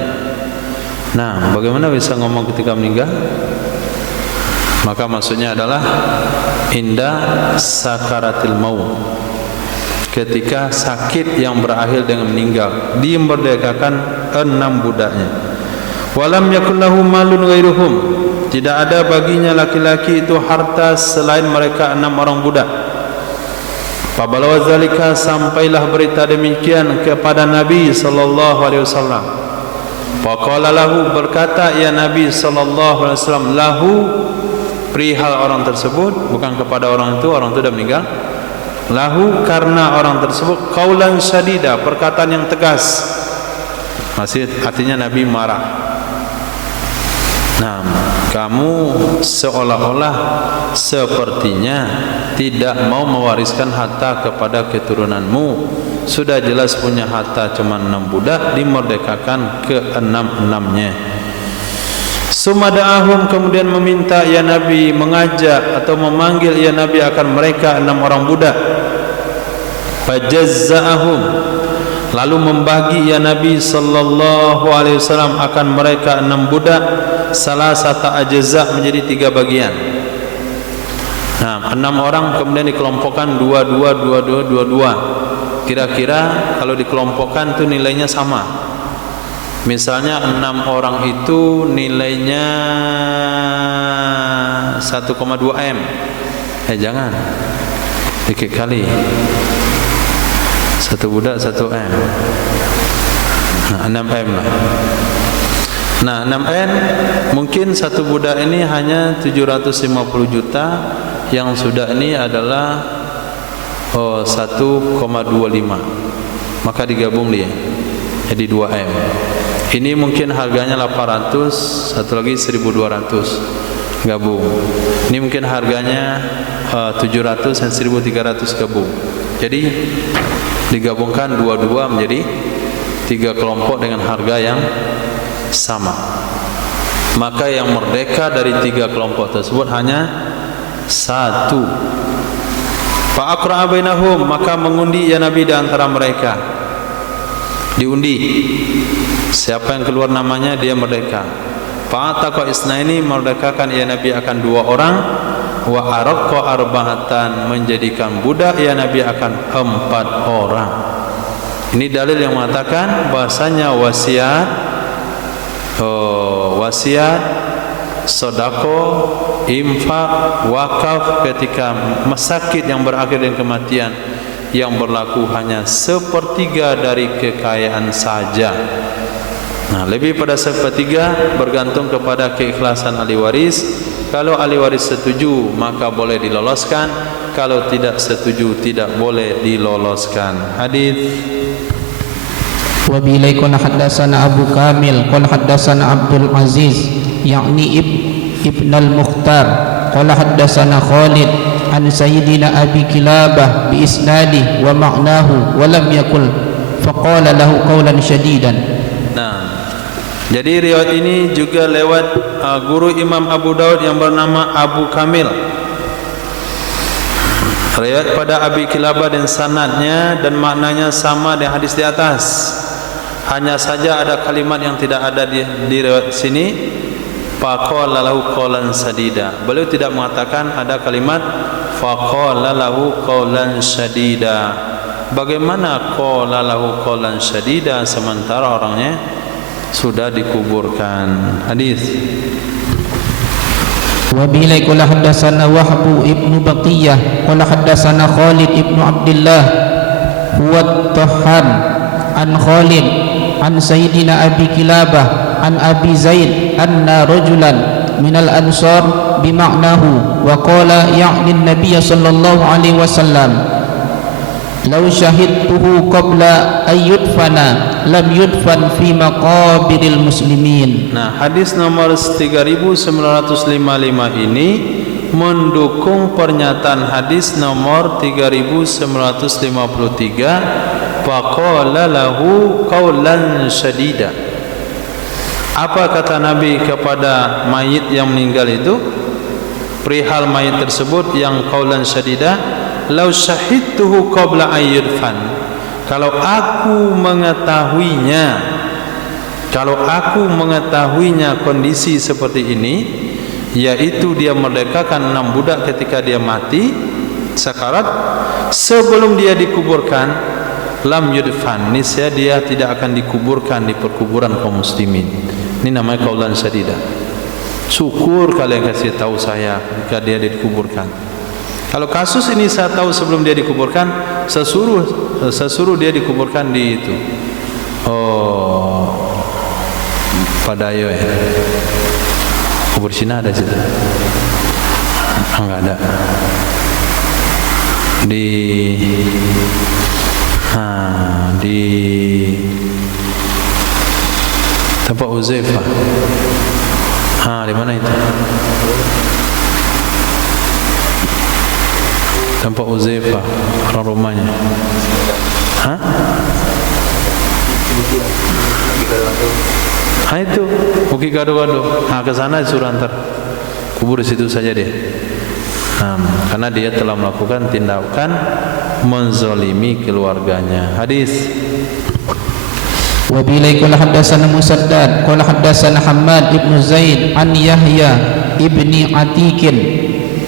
Nah, bagaimana bisa ngomong ketika meninggal? Maka maksudnya adalah inda sakaratil maut, ketika sakit yang berakhir dengan meninggal, dia merdekakan 6 budaknya. Walam yakul lahu malun ghairuhum, tidak ada baginya laki-laki itu harta selain mereka 6 orang budak. Fabalawa zalika, sampailah berita demikian kepada Nabi sallallahu alaihi wasallam. Faqala lahu, berkata ya Nabi sallallahu alaihi wasallam, lahu, perihal orang tersebut, bukan kepada orang itu sudah meninggal. Lahu, karena orang tersebut, qaulan syadida, perkataan yang tegas. Masih artinya Nabi marah. Nah, kamu seolah-olah sepertinya tidak mau mewariskan harta kepada keturunanmu. Sudah jelas punya harta cuma 6 budak, dimerdekakan ke 6-6-nya. Sumada'ahum, kemudian meminta ya Nabi, mengajak atau memanggil ya Nabi akan mereka 6 orang budak. Fajazza'ahum, lalu membagi ya Nabi sallallahu alaihi wasallam akan mereka 6 budak salasata ajza, menjadi 3 bagian. Nah, 6 orang kemudian dikelompokkan 2. Kira-kira kalau dikelompokkan itu nilainya sama. Misalnya 6 orang itu nilainya 1,2 M. Jangan dikit kali. 1 budak 1 M. Nah, 6 M lah. Nah, 6 M mungkin 1 budak ini hanya 750 juta, yang sudah ini adalah 1,25, maka digabung dia jadi 2 M. Ini mungkin harganya 800, satu lagi 1200 gabung. Ini mungkin harganya 700 dan 1300 gabung. Jadi digabungkan 2 menjadi 3 kelompok dengan harga yang sama. Maka yang merdeka dari 3 kelompok tersebut hanya 1. Fa'aqra'a bainahum, maka mengundi ya Nabi di antara mereka. Diundi, siapa yang keluar namanya dia merdeka. Fa'ataqa isnaini, merdekakan ya Nabi akan 2 orang. Wa araqqa arba'atan, menjadikan budak ya Nabi akan 4 orang. Ini dalil yang mengatakan bahasanya wasiat, sedekah, infak, wakaf ketika sakit yang berakhir dengan kematian, yang berlaku hanya 1/3 dari kekayaan saja. Nah, lebih pada 1/3 bergantung kepada keikhlasan ahli waris. Kalau ahli waris setuju maka boleh diloloskan, kalau tidak setuju tidak boleh diloloskan. Hadis. Wa bilai qala haddatsana Abu Kamil qala haddatsana Abdul Aziz yakni Ibn al-Mukhtar qala haddatsana Khalid an Sayyidina Abi Kilabah bi isnadi wa ma'nahu wa lam yakul faqala lahu qawlan shadidan. Nah, jadi riwayat ini juga lewat guru Imam Abu Daud yang bernama Abu Kamil. Riwayat pada Abi Kilabah dan sanadnya dan maknanya sama dengan hadis di atas. Hanya saja ada kalimat yang tidak ada di riwayat sini. Faqala lahu qawlan sadida. Beliau tidak mengatakan ada kalimat faqala lahu qawlan sadida. Bagaimana qala lahu qawlan sadida sementara orangnya sudah dikuburkan? Hadis. Wa bilai qala haddatsana Wahbu ibnu Baqiyah qala haddatsana Khalid ibnu Abdullah huwa Tahhan an Khalid an Sayyidina Abi Kilabah an Abi Zaid anna rajulan minal ansar bima'nahu wa qala ya'ni an-nabiy sallallahu alaihi wasallam law syahidtuhu qabla an yudfana lam yudfan fi maqabiril muslimin. Nah, hadis nomor 3955 ini mendukung pernyataan hadis nomor 3953 faqala lahu qawlan shadida. Apa kata Nabi kepada mayit yang meninggal itu? Perihal mayit tersebut yang qawlan shadida, law syahidtuhu qabla an yudfan. Kalau aku mengetahuinya kondisi seperti ini, yaitu dia merdekakan 6 budak ketika dia mati sakarat, sebelum dia dikuburkan, lam yudfan, niscaya dia tidak akan dikuburkan di perkuburan kaum muslimin. Ini namanya qaulan sadida. Syukur kalian kasih tahu saya ketika dia dikuburkan. Kalau kasus ini saya tahu sebelum dia dikuburkan, saya suruh dia dikuburkan di itu. Padayo ya. Kubur Cina ada situ. Enggak ada. Di tempat Uzaifah. Di mana itu? Tempat Uzaifah, orang rumahnya. Itu Bukit Gado-Gado. Ke sana disuruh antar. Kubur di situ saja deh. Karena dia telah melakukan tindakan menzalimi keluarganya. Hadis. Wa bilai qala haddatsana Musaddad qala haddatsana Hammad ibn Zaid an Yahya ibni Atikin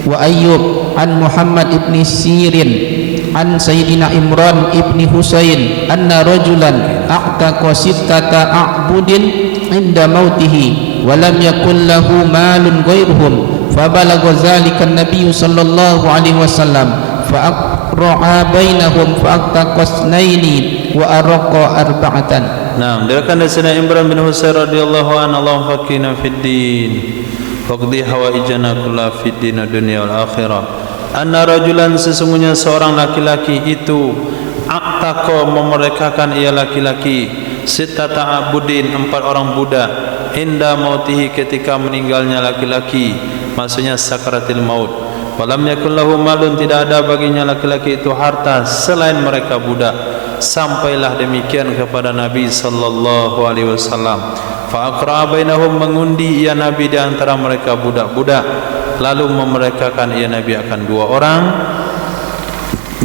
wa Ayyub an Muhammad ibni Sirin an Sayyidina Imran ibni Husain anna rajulan a'taqa sittata a'budin inda mautihi wa lam yakul lahu malun ghairuhum fabalagha dzalika an-nabiy sallallahu alaihi wasallam fa aqra'a bainahum fa a'taqa itsnaini wa araqa arba'atan. Diriwayatkan dari Sayyidina Imran bin Husain radhiyallahu anhu, Allahumma faqqihna fid din waqdi hawaijana kulla fid din dunya wal akhirah. Anna rajulan, sesungguhnya seorang laki-laki itu aqtaqa memerdekakan ia laki-laki sittata abudin 4 orang budak inda mautihi ketika meninggalnya laki-laki, maksudnya sakaratil maut. Walam yakul lahu malun, tidak ada baginya laki-laki itu harta selain mereka budak. Sampailah demikian kepada Nabi sallallahu alaihi wasallam. Fa aqra bainahum, mengundi ia Nabi di antara mereka budak-budak, lalu memerdekakan ia Nabi akan 2 orang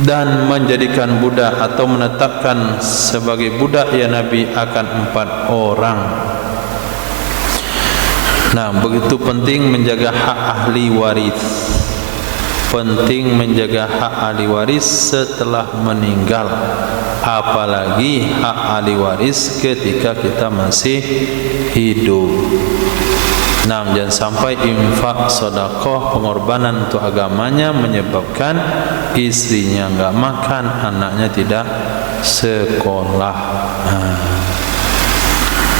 dan menjadikan budak atau menetapkan sebagai budak ia Nabi akan 4 orang. Begitu penting menjaga hak ahli waris. Penting menjaga hak ahli waris setelah meninggal, apalagi hak ahli waris ketika kita masih hidup. Jangan sampai infak, sedekah, pengorbanan untuk agamanya menyebabkan istrinya enggak makan, anaknya tidak sekolah.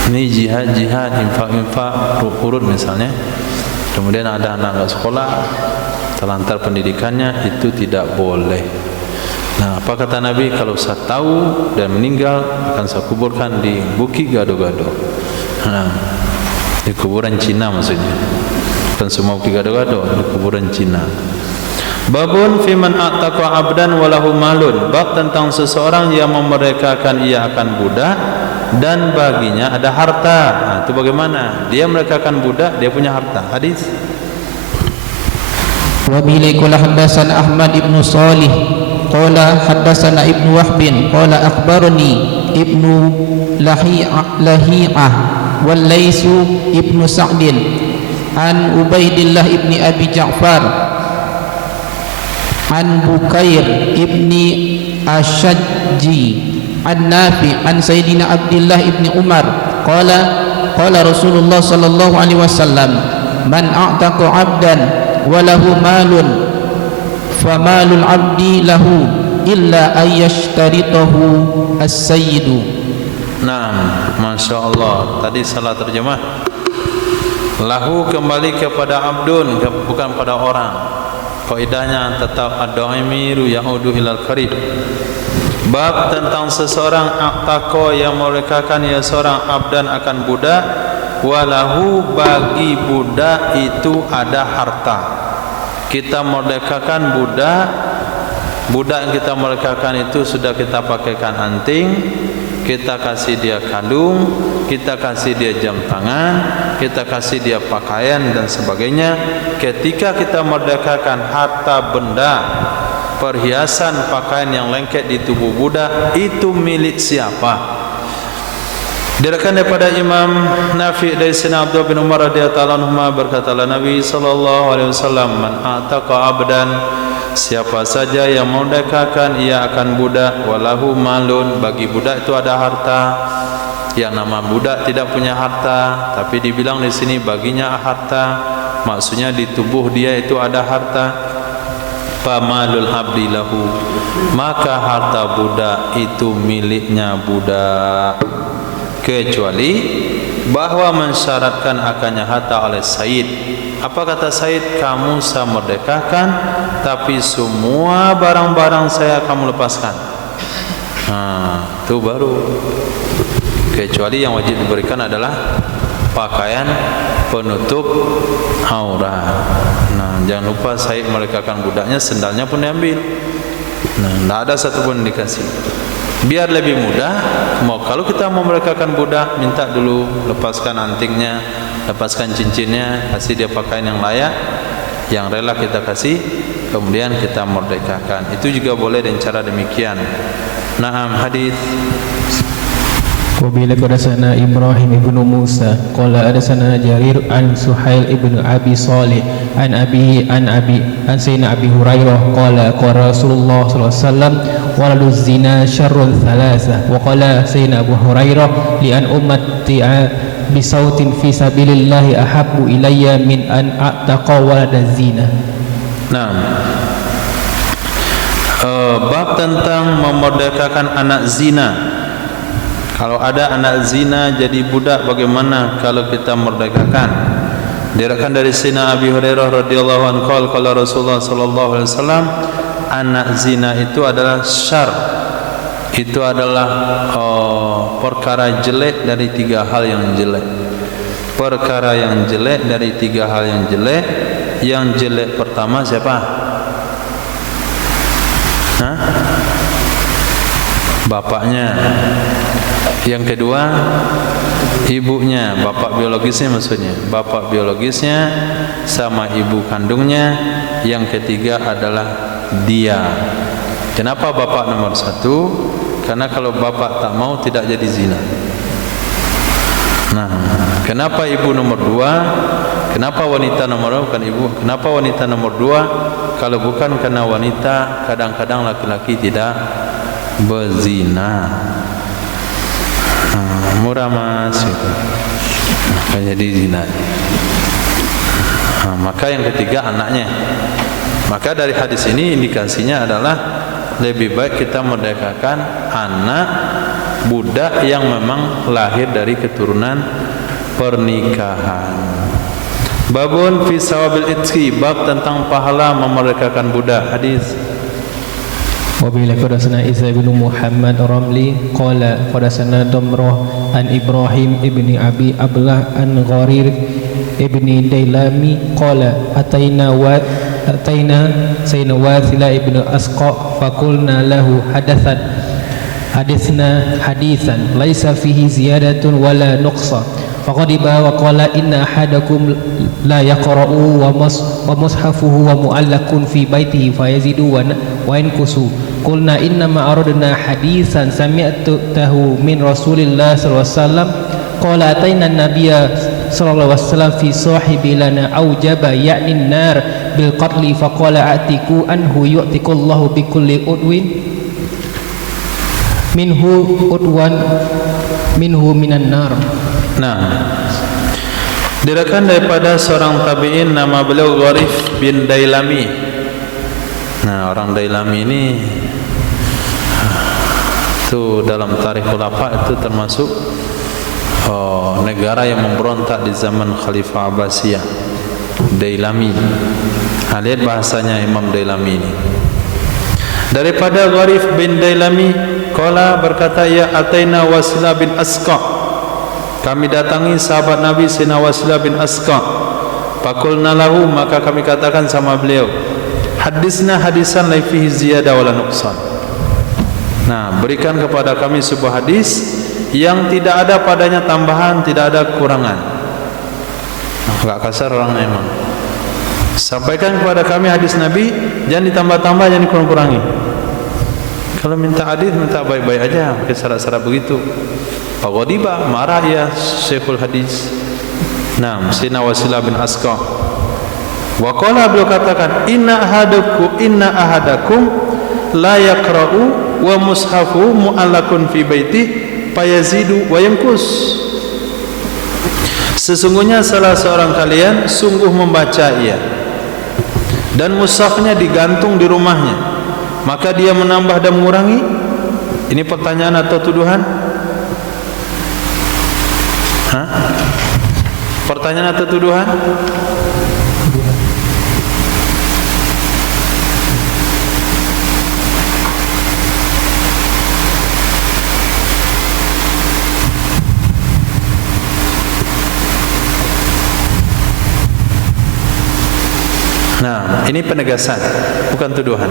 Ini jihad, infak urut misalnya. Kemudian ada anak enggak sekolah, terlantar pendidikannya, itu tidak boleh. Apa kata Nabi? Kalau saya tahu dan meninggal, akan saya kuburkan di Bukit Gado-Gado. Di kuburan Cina maksudnya. Bukan semua Bukit Gado-Gado, di kuburan Cina. Babun fiman a'taqa abdan walahu malun. Bab tentang seseorang yang memerdekakan ia akan budak dan baginya ada harta. Itu bagaimana? Dia memerdekakan budak, dia punya harta. Hadis. Wa bihi qala haddatsana Ahmad ibn Salih qala haddatsana Ibnu Wahb qala akhbarani Ibnu Lahi'ah wal Laisu ibnu Sa'din an Ubaidillah ibni Abi Ja'far an Bukair ibni Asyajji an Nafi an Sayyidina Abdullah ibni Umar qala Rasulullah sallallahu alaihi wasallam man a'taqa 'abdan walahu malun famalul 'abdi lahu illa ayyashtaritahu as-sayyidu. Masya Allah. Tadi salah terjemah. Lahu kembali kepada abdun, bukan pada orang. Kaidahnya tetap ad-dhamiru ya'udu ilal qarib. Bab tentang seseorang aqtaqa yang memerdekakan ia seorang abdan akan budak, walahu bagi budak itu ada harta. Kita merdekakan budak yang kita merdekakan itu sudah kita pakaikan anting, kita kasih dia kalung, kita kasih dia jam tangan, kita kasih dia pakaian dan sebagainya. Ketika kita merdekakan harta benda, perhiasan, pakaian yang lengket di tubuh budak, itu milik siapa? Diriwayatkan daripada Imam Nafi dari Sayyidina Abdullah bin Umar radhiyallahu anhu berkata, Nabi sallallahu alaihi wasallam, man ataqa abdan, siapa saja yang memerdekakan ia akan budak, walahu malun, bagi budak itu ada harta. Yang nama budak tidak punya harta, tapi dibilang di sini baginya harta, maksudnya di tubuh dia itu ada harta. Famalul abdi lahu, maka harta budak itu miliknya budak, kecuali bahwa mensyaratkan akannya harta oleh Sayyid. Apa kata Sayyid? Kamu saya merdekakan, tapi semua barang-barang saya kamu lepaskan. Itu baru. Kecuali yang wajib diberikan adalah pakaian penutup aurat. Nah, jangan lupa Said merdekakan budaknya, sendalnya pun diambil. Nah, tidak ada satupun dikasih. Biar lebih mudah, kalau kita mau merdekakan budak, minta dulu lepaskan antingnya, lepaskan cincinnya, kasih dia pakaian yang layak, yang rela kita kasih, kemudian kita merdekakan. Itu juga boleh dengan cara demikian. Naam, hadis. Wabila qadasana Ibrahim ibnu Musa qala adasana Jarir an Suhail ibnu Abi Salih an Sayyidina Abi Hurairah qala qala Rasulullah sallallahu alaihi wasallam waladu zina syarrul thalatha wa qala Sayyidina Abu Hurairah li an ummati bisautin fi sabilillahi ahabbu ilayya min an a'taqa waladaz zina. Nah, bab tentang memerdekakan anak zina. Kalau ada anak zina jadi budak, bagaimana kalau kita merdekakan? Diriwayatkan dari Sayyidina Abi Hurairah radhiyallahu anhu qala Rasulullah sallallahu alaihi wasallam, anak zina itu adalah syarr. Itu adalah perkara jelek dari tiga hal yang jelek. Perkara yang jelek dari tiga hal yang jelek. Yang jelek pertama siapa? Hah? Bapaknya. Yang kedua, ibunya, bapak biologisnya maksudnya. Bapak biologisnya sama ibu kandungnya. Yang ketiga adalah dia. Kenapa bapak nomor satu? Karena kalau bapak tak mau, tidak jadi zina. Nah, kenapa ibu nomor dua? Kenapa wanita nomor dua bukan ibu? Kenapa wanita nomor dua? Kalau bukan karena wanita, kadang-kadang laki-laki tidak berzina. Murah mas gitu. Maka jadi zina. Maka yang ketiga anaknya. Maka dari hadis ini indikasinya adalah lebih baik kita merdekakan anak budak yang memang lahir dari keturunan pernikahan. Babun fi sawabil itqi, bab tentang pahala memerdekakan budak. Hadis. Wabila qadasana Isa bin Muhammad Ramli qala qadasana Damrah an Ibrahim ibni Abi Ablah an Gharir ibni Dailami qala ataina Sayyidina Wasila ibnu Asqa faqulna lahu hadisna hadisan laisa fihi ziyadatun wala nuqsa faqadiba wa qala inna ahadakum la yaqra'u wa mushafuhu wa mu'allakun fi baitihi fayazidu wa yankusu qulna inna ma aradna hadisan sami'tahu min Rasulillah sallallahu alaihi wasallam qala atayna an-nabiyya sallallahu alaihi wasallam fi sahibi lana aujaba ya'ni an-nar bil qatli faqala atiku anhu yu'tikullahu bi kulli udwin minhu minan nar. Nah, diriwayatkan daripada seorang tabi'in nama beliau Gharif bin Dailami. Nah, orang Dailami ini itu dalam tarikh khulafa itu termasuk negara yang memberontak di zaman Khalifah Abbasiyah. Dailami. Lihat bahasanya Imam Dailami ini. Daripada Gharif bin Dailami, qala berkata, ya ataina Wasilah bin Asqa. Kami datangi sahabat Nabi Sayyidina Wasilah bin Asqa. Faqulna lahu, maka kami katakan sama beliau, hadisna hadisan la fihi ziyadah wala nuqsan. Nah, berikan kepada kami sebuah hadis yang tidak ada padanya tambahan, tidak ada kurangan. Enggak kasar orangnya emang. Sampaikan kepada kami hadis Nabi, jangan ditambah-tambah, jangan dikurang-kurangi. Kalau minta hadis, minta baik-baik aja, pakai syarat-syarat begitu. Faqadiba, marah ya Syekhul Hadis. Nah, Sayyidina Wasilah bin Asqa. Wa qala, beliau katakan, inna ahadakum la yaqra'u wa mushafu mu'allakun fi baiti fayazidu wa yamkus. Sesungguhnya salah seorang kalian sungguh membaca ia dan mushafnya digantung di rumahnya, maka dia menambah dan mengurangi. Ini pertanyaan atau tuduhan? Hah? Pertanyaan atau tuduhan? ini penegasan, bukan tuduhan.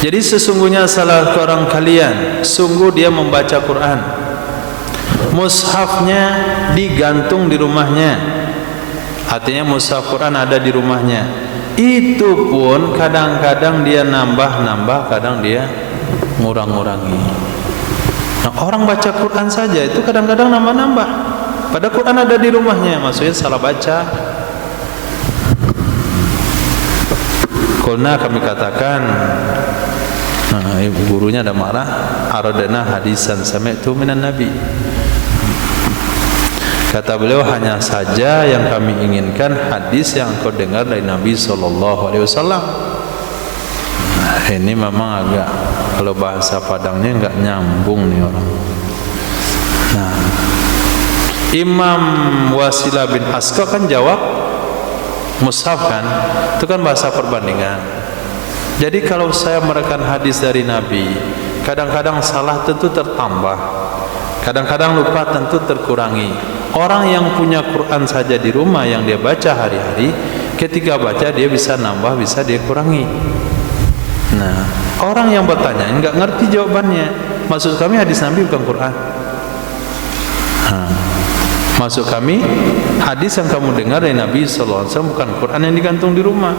Jadi sesungguhnya salah seorang kalian, sungguh dia membaca Quran, mushafnya digantung di rumahnya, artinya mushaf Quran ada di rumahnya. Itu pun kadang-kadang dia nambah-nambah, kadang dia ngurang-ngurangi. Nah, orang baca Quran saja itu kadang-kadang nambah-nambah, padahal Quran ada di rumahnya, maksudnya salah baca. Kulna, kami katakan, ibu gurunya ada marah, aradana hadisan sami'tu minan nabi. Kata beliau, hanya saja yang kami inginkan hadis yang kau dengar dari Nabi sallallahu alaihi wasallam. Ini memang agak, kalau bahasa Padangnya enggak nyambung nih orang. Nah, Imam Wasilah bin Asqa kan jawab mushaf kan, itu kan bahasa perbandingan. Jadi kalau saya merekam hadis dari Nabi, kadang-kadang salah tentu tertambah, kadang-kadang lupa tentu terkurangi. Orang yang punya Quran saja di rumah yang dia baca hari-hari, ketika baca dia bisa nambah, bisa dia kurangi. Nah, orang yang bertanya enggak ngerti jawabannya. Maksud kami hadis Nabi bukan Quran. Maksud kami hadis yang kamu dengar dari Nabi sallallahu alaihi wasallam bukan Quran yang digantung di rumah.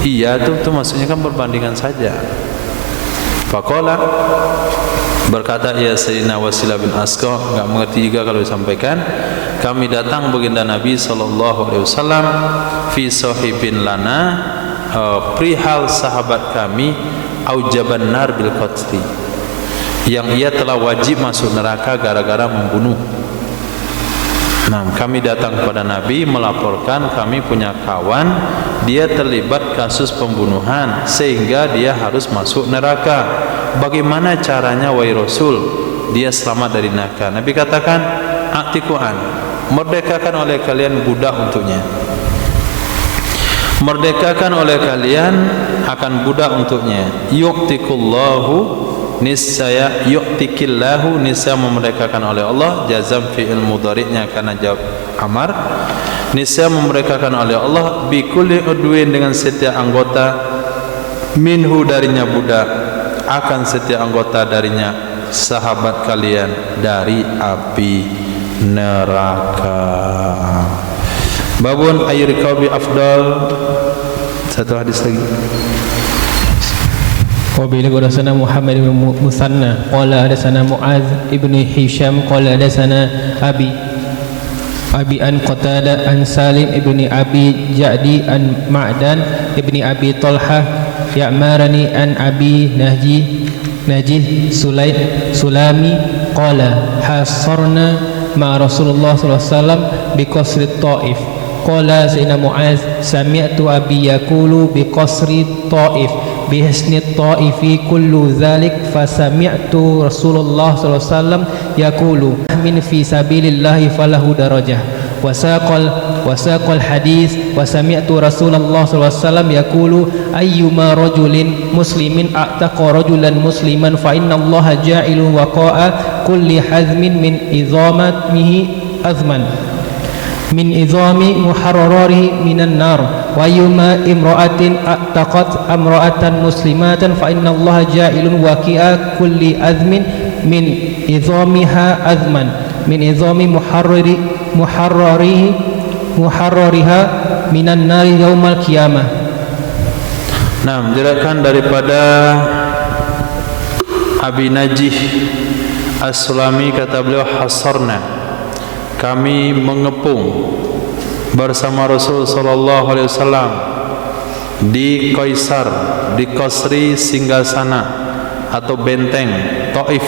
Iya, itu maksudnya kan perbandingan saja. Faqala, berkata ya Sayyidina Wasilah bin Asqa, enggak mengerti juga kalau disampaikan, kami datang baginda Nabi sallallahu alaihi wasallam fi sahibin lana, perihal sahabat kami, aujaban nar bil qatli, yang ia telah wajib masuk neraka gara-gara membunuh. Nah, kami datang kepada Nabi melaporkan kami punya kawan, dia terlibat kasus pembunuhan sehingga dia harus masuk neraka. Bagaimana caranya wahai Rasul dia selamat dari neraka? Nabi katakan, atiquan, merdekakan oleh kalian budak untuknya. Merdekakan oleh kalian akan budak untuknya. Yu'tikullahu, niscaya yu'tikillahu, niscaya memerdekakan oleh Allah. Jazam fi'il mudhari'nya karena jawab amar. Niscaya memerdekakan oleh Allah bi kulli udwin, dengan setiap anggota, minhu darinya budak, akan setiap anggota darinya sahabat kalian dari api neraka. Babun ayyurikabi afdal. Satu hadis lagi. Wabila qadasana Muhammad bin Musanna qala hadatsana Muaz ibn Hisham qala hadatsana Abi an Qatadah an Salim ibn Abi Ja'di an Ma'dan ibn Abi Talha ya'marani an Abi Najih Sulami qala hasarna ma Rasulullah sallallahu alaihi wasallam bi qasri Taif. Qala Sayyidina Muaz sami'tu Abi yaqulu bi qasri Taif bihisni Taifi kullu dzalik, fa sami'tu Rasulullah sallallahu alaihi wasallam yaqulu min fi sabilillahi falahu darajah wa saqal hadis wa sami'tu Rasulullah sallallahu alaihi wasallam yaqulu ayyuma rajulin muslimin a'taqa rajulan musliman fa innallaha ja'ilu waqa'a kulli hazmin min izamatihi azman min izami muharrarihi minan nar wa yuma imra'atin a'taqat amra'atan muslimatan fa innallaha ja'ilun waqi'a kulli azmin min izamiha azman min izami muharrariha minan nar yaumal qiyamah. Nah, diriwayatkan daripada Abi Najih As-Sulami, kata beliau, hasarna, kami mengepung bersama Rasul sallallahu alaihi wasallam di Qaisar, di Qasri Singgasana atau benteng Taif.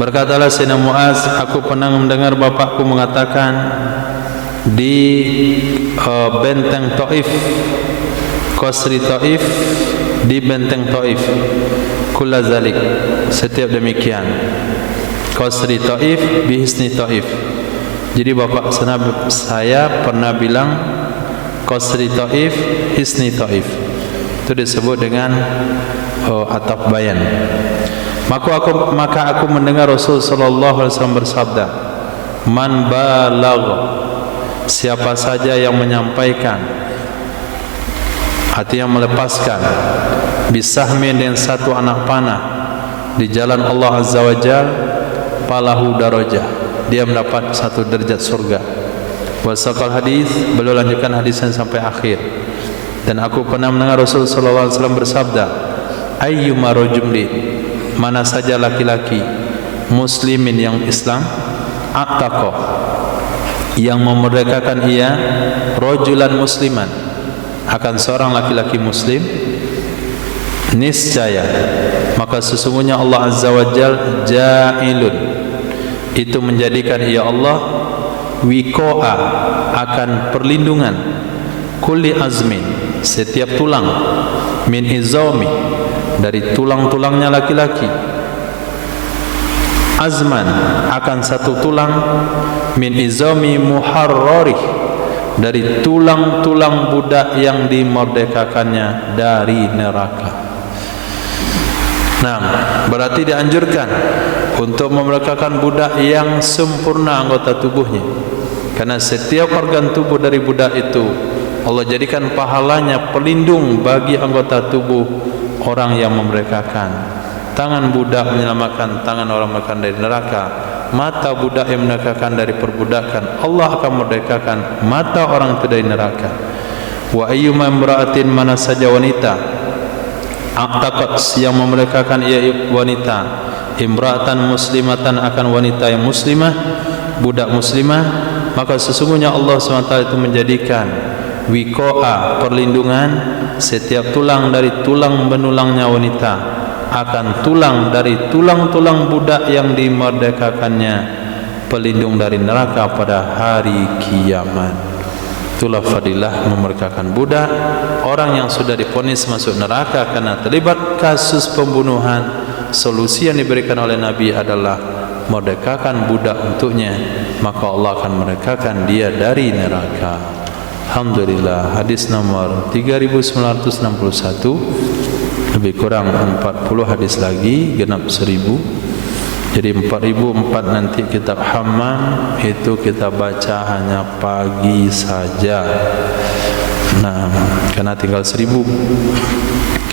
Berkatalah Sayyidina Muaz, aku pernah mendengar bapakku mengatakan di benteng Taif, Qasri Taif, di benteng Taif, kulla zalik, setiap demikian, Qasri Taif bihisni Taif. Jadi bapak saya pernah bilang Qasri Taif hisni Taif, itu disebut dengan ataf bayan. Maka aku mendengar Rasul sallallahu alaihi wasallam bersabda, man balagh, siapa saja yang menyampaikan artinya melepaskan, bisahmin dengan satu anak panah di jalan Allah Azza wa Jal, falahu darajah, dia mendapat satu derajat surga. Wasaqal hadis, beliau lanjutkan hadisnya sampai akhir. Dan aku pernah mendengar Rasul sallallahu alaihi wasallam bersabda, ayyuma rajulin, mana saja laki-laki muslimin yang Islam, ataqa, yang memerdekakan ia, rajulan musliman, akan seorang laki-laki muslim, niscaya maka sesungguhnya Allah Azza wa Jal ja'ilun, itu menjadikan ia Allah wiqa'a, akan perlindungan, kulli azmin, setiap tulang, min izami, dari tulang-tulangnya laki-laki, azman, akan satu tulang, min izami muharrari, dari tulang-tulang budak yang dimerdekakannya dari neraka. Nah, berarti dianjurkan untuk memerdekakan budak yang sempurna anggota tubuhnya, karena setiap organ tubuh dari budak itu Allah jadikan pahalanya pelindung bagi anggota tubuh orang yang memerdekakan. Tangan budak menyelamatkan tangan orang memerdekakan dari neraka. Mata budak yang merdekakan dari perbudakan, Allah akan merdekakan mata orang itu dari neraka. Wa ayyuma imra'atin, mana saja wanita, aqtaqat, yang memerdekakan ia wanita, imra'atan muslimatan, akan wanita yang muslimah, budak muslimah, maka sesungguhnya Allah SWT itu menjadikan wiqa'a, perlindungan, setiap tulang dari tulang benulangnya wanita akan tulang dari tulang-tulang budak yang dimerdekakannya, pelindung dari neraka pada hari kiamat. Itulah fadilah memerdekakan budak. Orang yang sudah divonis masuk neraka karena terlibat kasus pembunuhan, solusi yang diberikan oleh Nabi adalah merdekakan budak untuknya, maka Allah akan merdekakan dia dari neraka. Alhamdulillah. Hadis nomor 3961, lebih kurang 40 hadis lagi, genap 1000. Jadi 4004 nanti kitab Hammam itu kita baca hanya pagi saja. Nah, karena tinggal 1000.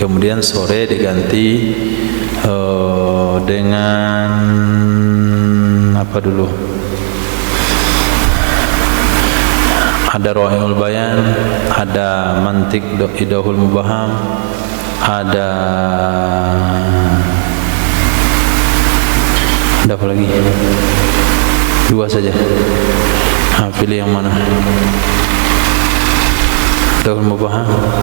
Kemudian sore diganti dengan apa dulu? Ada Rawaiul Bayan, ada Mantik Idahul Mubaham, ada apa lagi? 2 saja. Pilih yang mana? Idahul Mubaham.